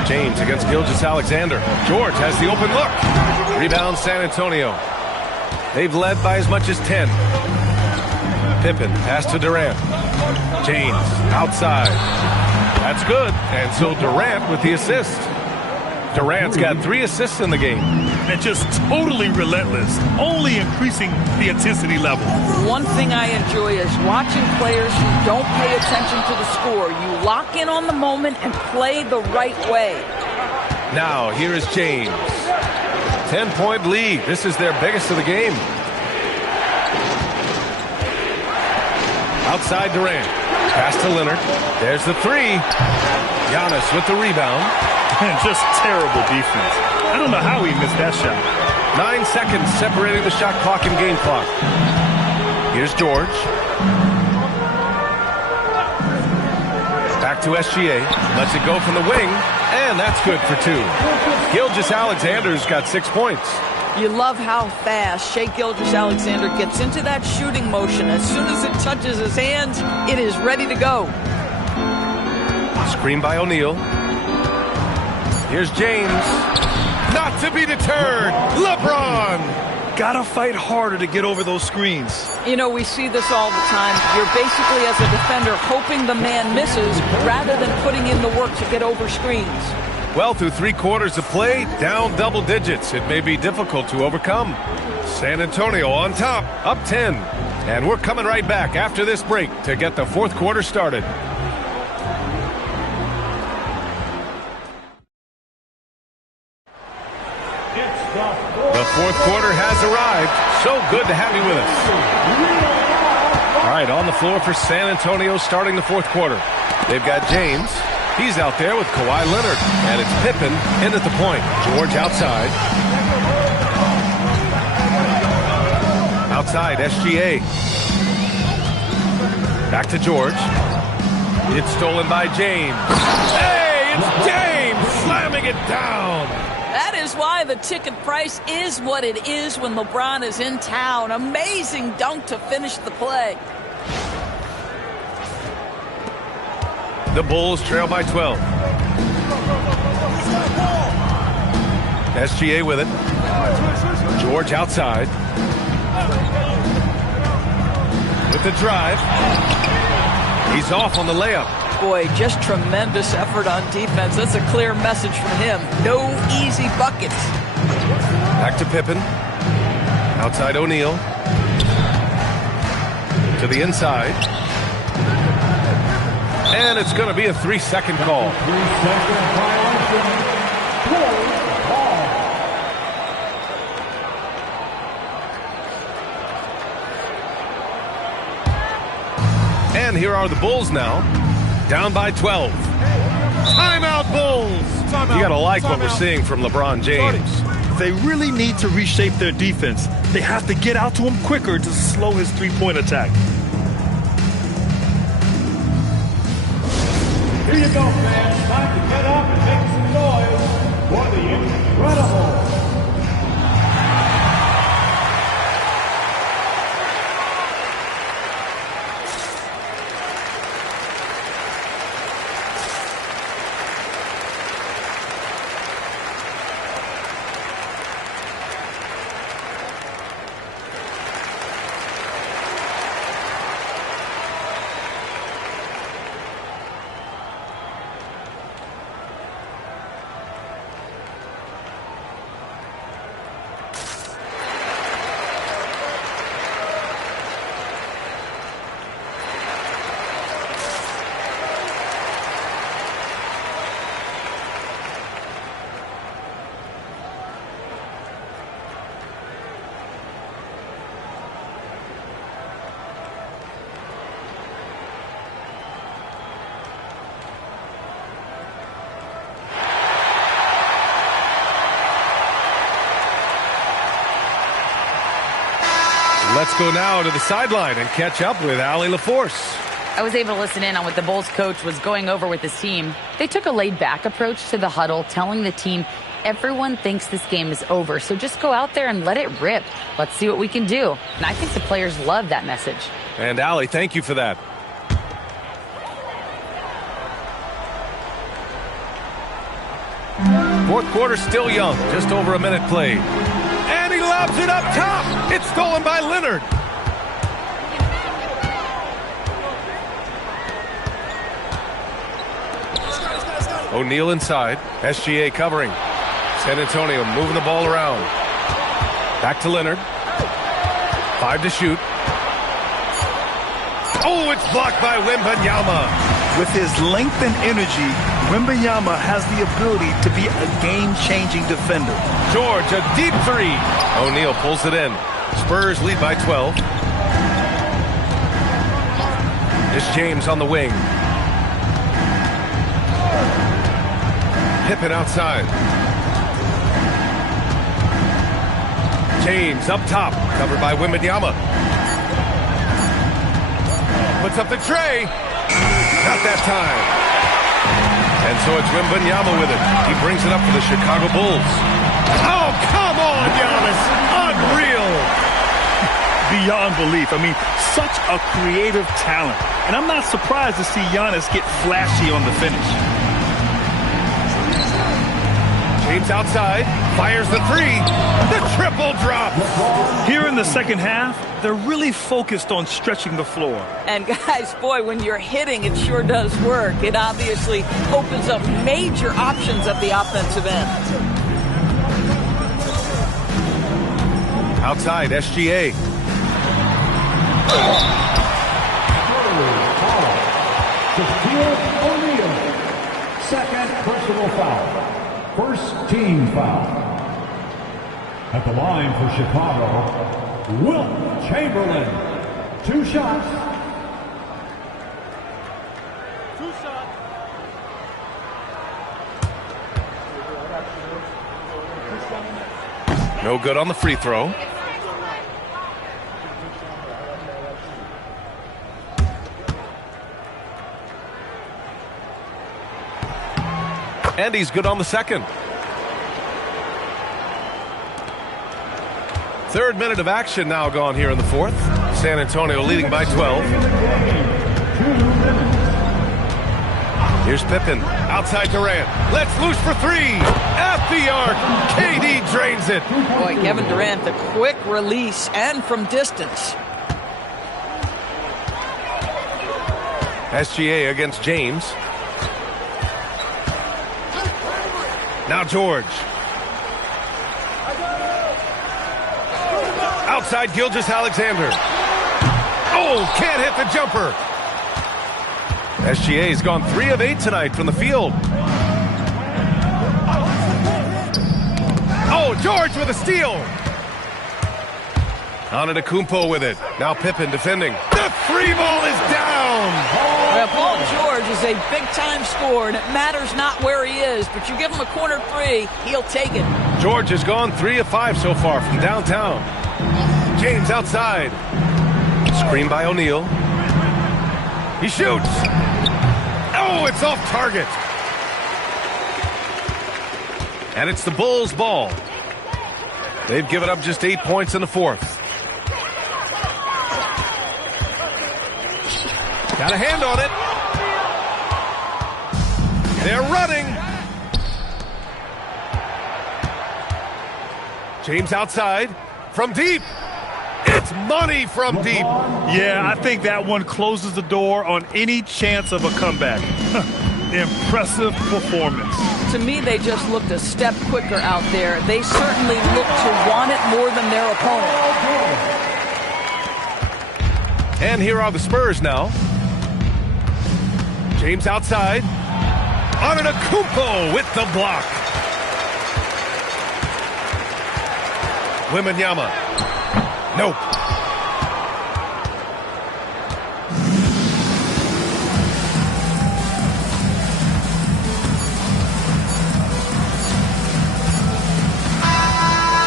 James against Gilgeous-Alexander. George has the open look. Rebound San Antonio. They've led by as much as 10. Pippen pass to Durant. James outside. That's good. And so Durant with the assist. Durant's got 3 assists in the game. And just totally relentless, only increasing the intensity level. One thing I enjoy is watching players who don't pay attention to the score. You lock in on the moment and play the right way. Now, here is James. 10-point lead. This is their biggest of the game. Outside Durant. Pass to Leonard. There's the three. Giannis with the rebound. Just terrible defense. I don't know how he missed that shot. 9 seconds separating the shot clock and game clock. Here's George. Back to SGA. Lets it go from the wing. And that's good for 2. Gilgeous-Alexander's got 6 points. You love how fast Shai Gilgeous-Alexander gets into that shooting motion. As soon as it touches his hands, it is ready to go. Screen by O'Neal. Here's James. Not to be deterred. LeBron. Gotta fight harder to get over those screens. You know, we see this all the time. You're basically, as a defender, hoping the man misses rather than putting in the work to get over screens. Well, through 3 quarters of play, down double digits. It may be difficult to overcome. San Antonio on top, up 10. And we're coming right back after this break to get the 4th quarter started. The 4th quarter has arrived. So good to have you with us. All right, on the floor for San Antonio starting the 4th quarter. They've got James. He's out there with Kawhi Leonard. And it's Pippen in at the point. George outside. Outside, SGA. Back to George. It's stolen by James. Hey, it's James slamming it down. That is why the ticket price is what it is when LeBron is in town. Amazing dunk to finish the play. The Bulls trail by 12. SGA with it. George outside. With the drive. He's off on the layup. Boy, just tremendous effort on defense. That's a clear message from him. No easy buckets. Back to Pippen. Outside O'Neal. To the inside. And it's going to be a 3-second call. 3-second violation. And here are the Bulls now. Down by 12. Timeout, Bulls! You got to like what we're seeing from LeBron James. They really need to reshape their defense. They have to get out to him quicker to slow his three-point attack. Here you go, fans. Time to get up and make some noise for the incredible. Let's go now to the sideline and catch up with Allie LaForce. I was able to listen in on what the Bulls coach was going over with his team. They took a laid-back approach to the huddle, telling the team everyone thinks this game is over, so just go out there and let it rip. Let's see what we can do. And I think the players love that message. And Allie, thank you for that. Fourth quarter still young, just over a minute played. And he lobs it up top. It's stolen by Leonard. O'Neal inside. SGA covering. San Antonio moving the ball around. Back to Leonard. 5 to shoot. Oh, it's blocked by Wembanyama. With his length and energy, Wembanyama has the ability to be a game-changing defender. George, a deep three. O'Neal pulls it in. Spurs lead by 12. It's James on the wing. Pippen outside. James up top, covered by Wembanyama. Puts up the tray. Not that time. And so it's Wembanyama with it. He brings it up for the Chicago Bulls. Oh, come on, Giannis. Unreal. Beyond belief. I mean, such a creative talent. And I'm not surprised to see Giannis get flashy on the finish. James outside, fires the three. The triple drop. Here in the second half, they're really focused on stretching the floor. And guys, boy, when you're hitting, it sure does work. It obviously opens up major options at the offensive end. Outside, SGA. Shaquille O'Neal. Second personal foul. First team foul. At the line for Chicago, Wilt Chamberlain. 2 shots. No good on the free throw. And he's good on the second. Third minute of action now gone here in the fourth. San Antonio leading by 12. Here's Pippen. Outside Durant. Let's loose for three. At the arc. KD drains it. Boy, Kevin Durant, the quick release and from distance. SGA against James. Now George. Outside Gilgeous-Alexander. Oh, can't hit the jumper. SGA's gone 3 of 8 tonight from the field. Oh, George with a steal. Antetokounmpo with it. Now Pippen defending. The 3 ball is down. Well, Paul George is a big-time scorer, and it matters not where he is, but you give him a corner 3, he'll take it. George has gone 3 of 5 so far from downtown. James outside. Screen by O'Neal. He shoots. Oh, it's off target. And it's the Bulls' ball. They've given up just 8 points in the fourth. Got a hand on it. They're running. James outside. From deep. It's money from deep. Yeah, I think that one closes the door on any chance of a comeback. Impressive performance. To me, they just looked a step quicker out there. They certainly looked to want it more than their opponent. And here are the Spurs now. James outside. Antetokounmpo with the block. Wembanyama. Nope.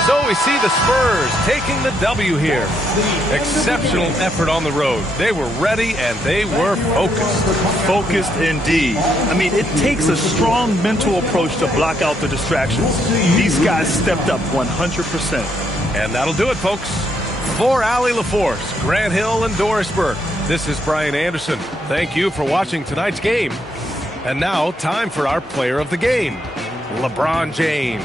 So we see the Spurs taking the W here. Exceptional effort on the road. They were ready and they were focused. Focused indeed. I mean, it takes a strong mental approach to block out the distractions. These guys stepped up 100%. And that'll do it, folks. For Allie LaForce, Grant Hill, and Doris Burke, this is Brian Anderson. Thank you for watching tonight's game. And now, time for our player of the game, LeBron James.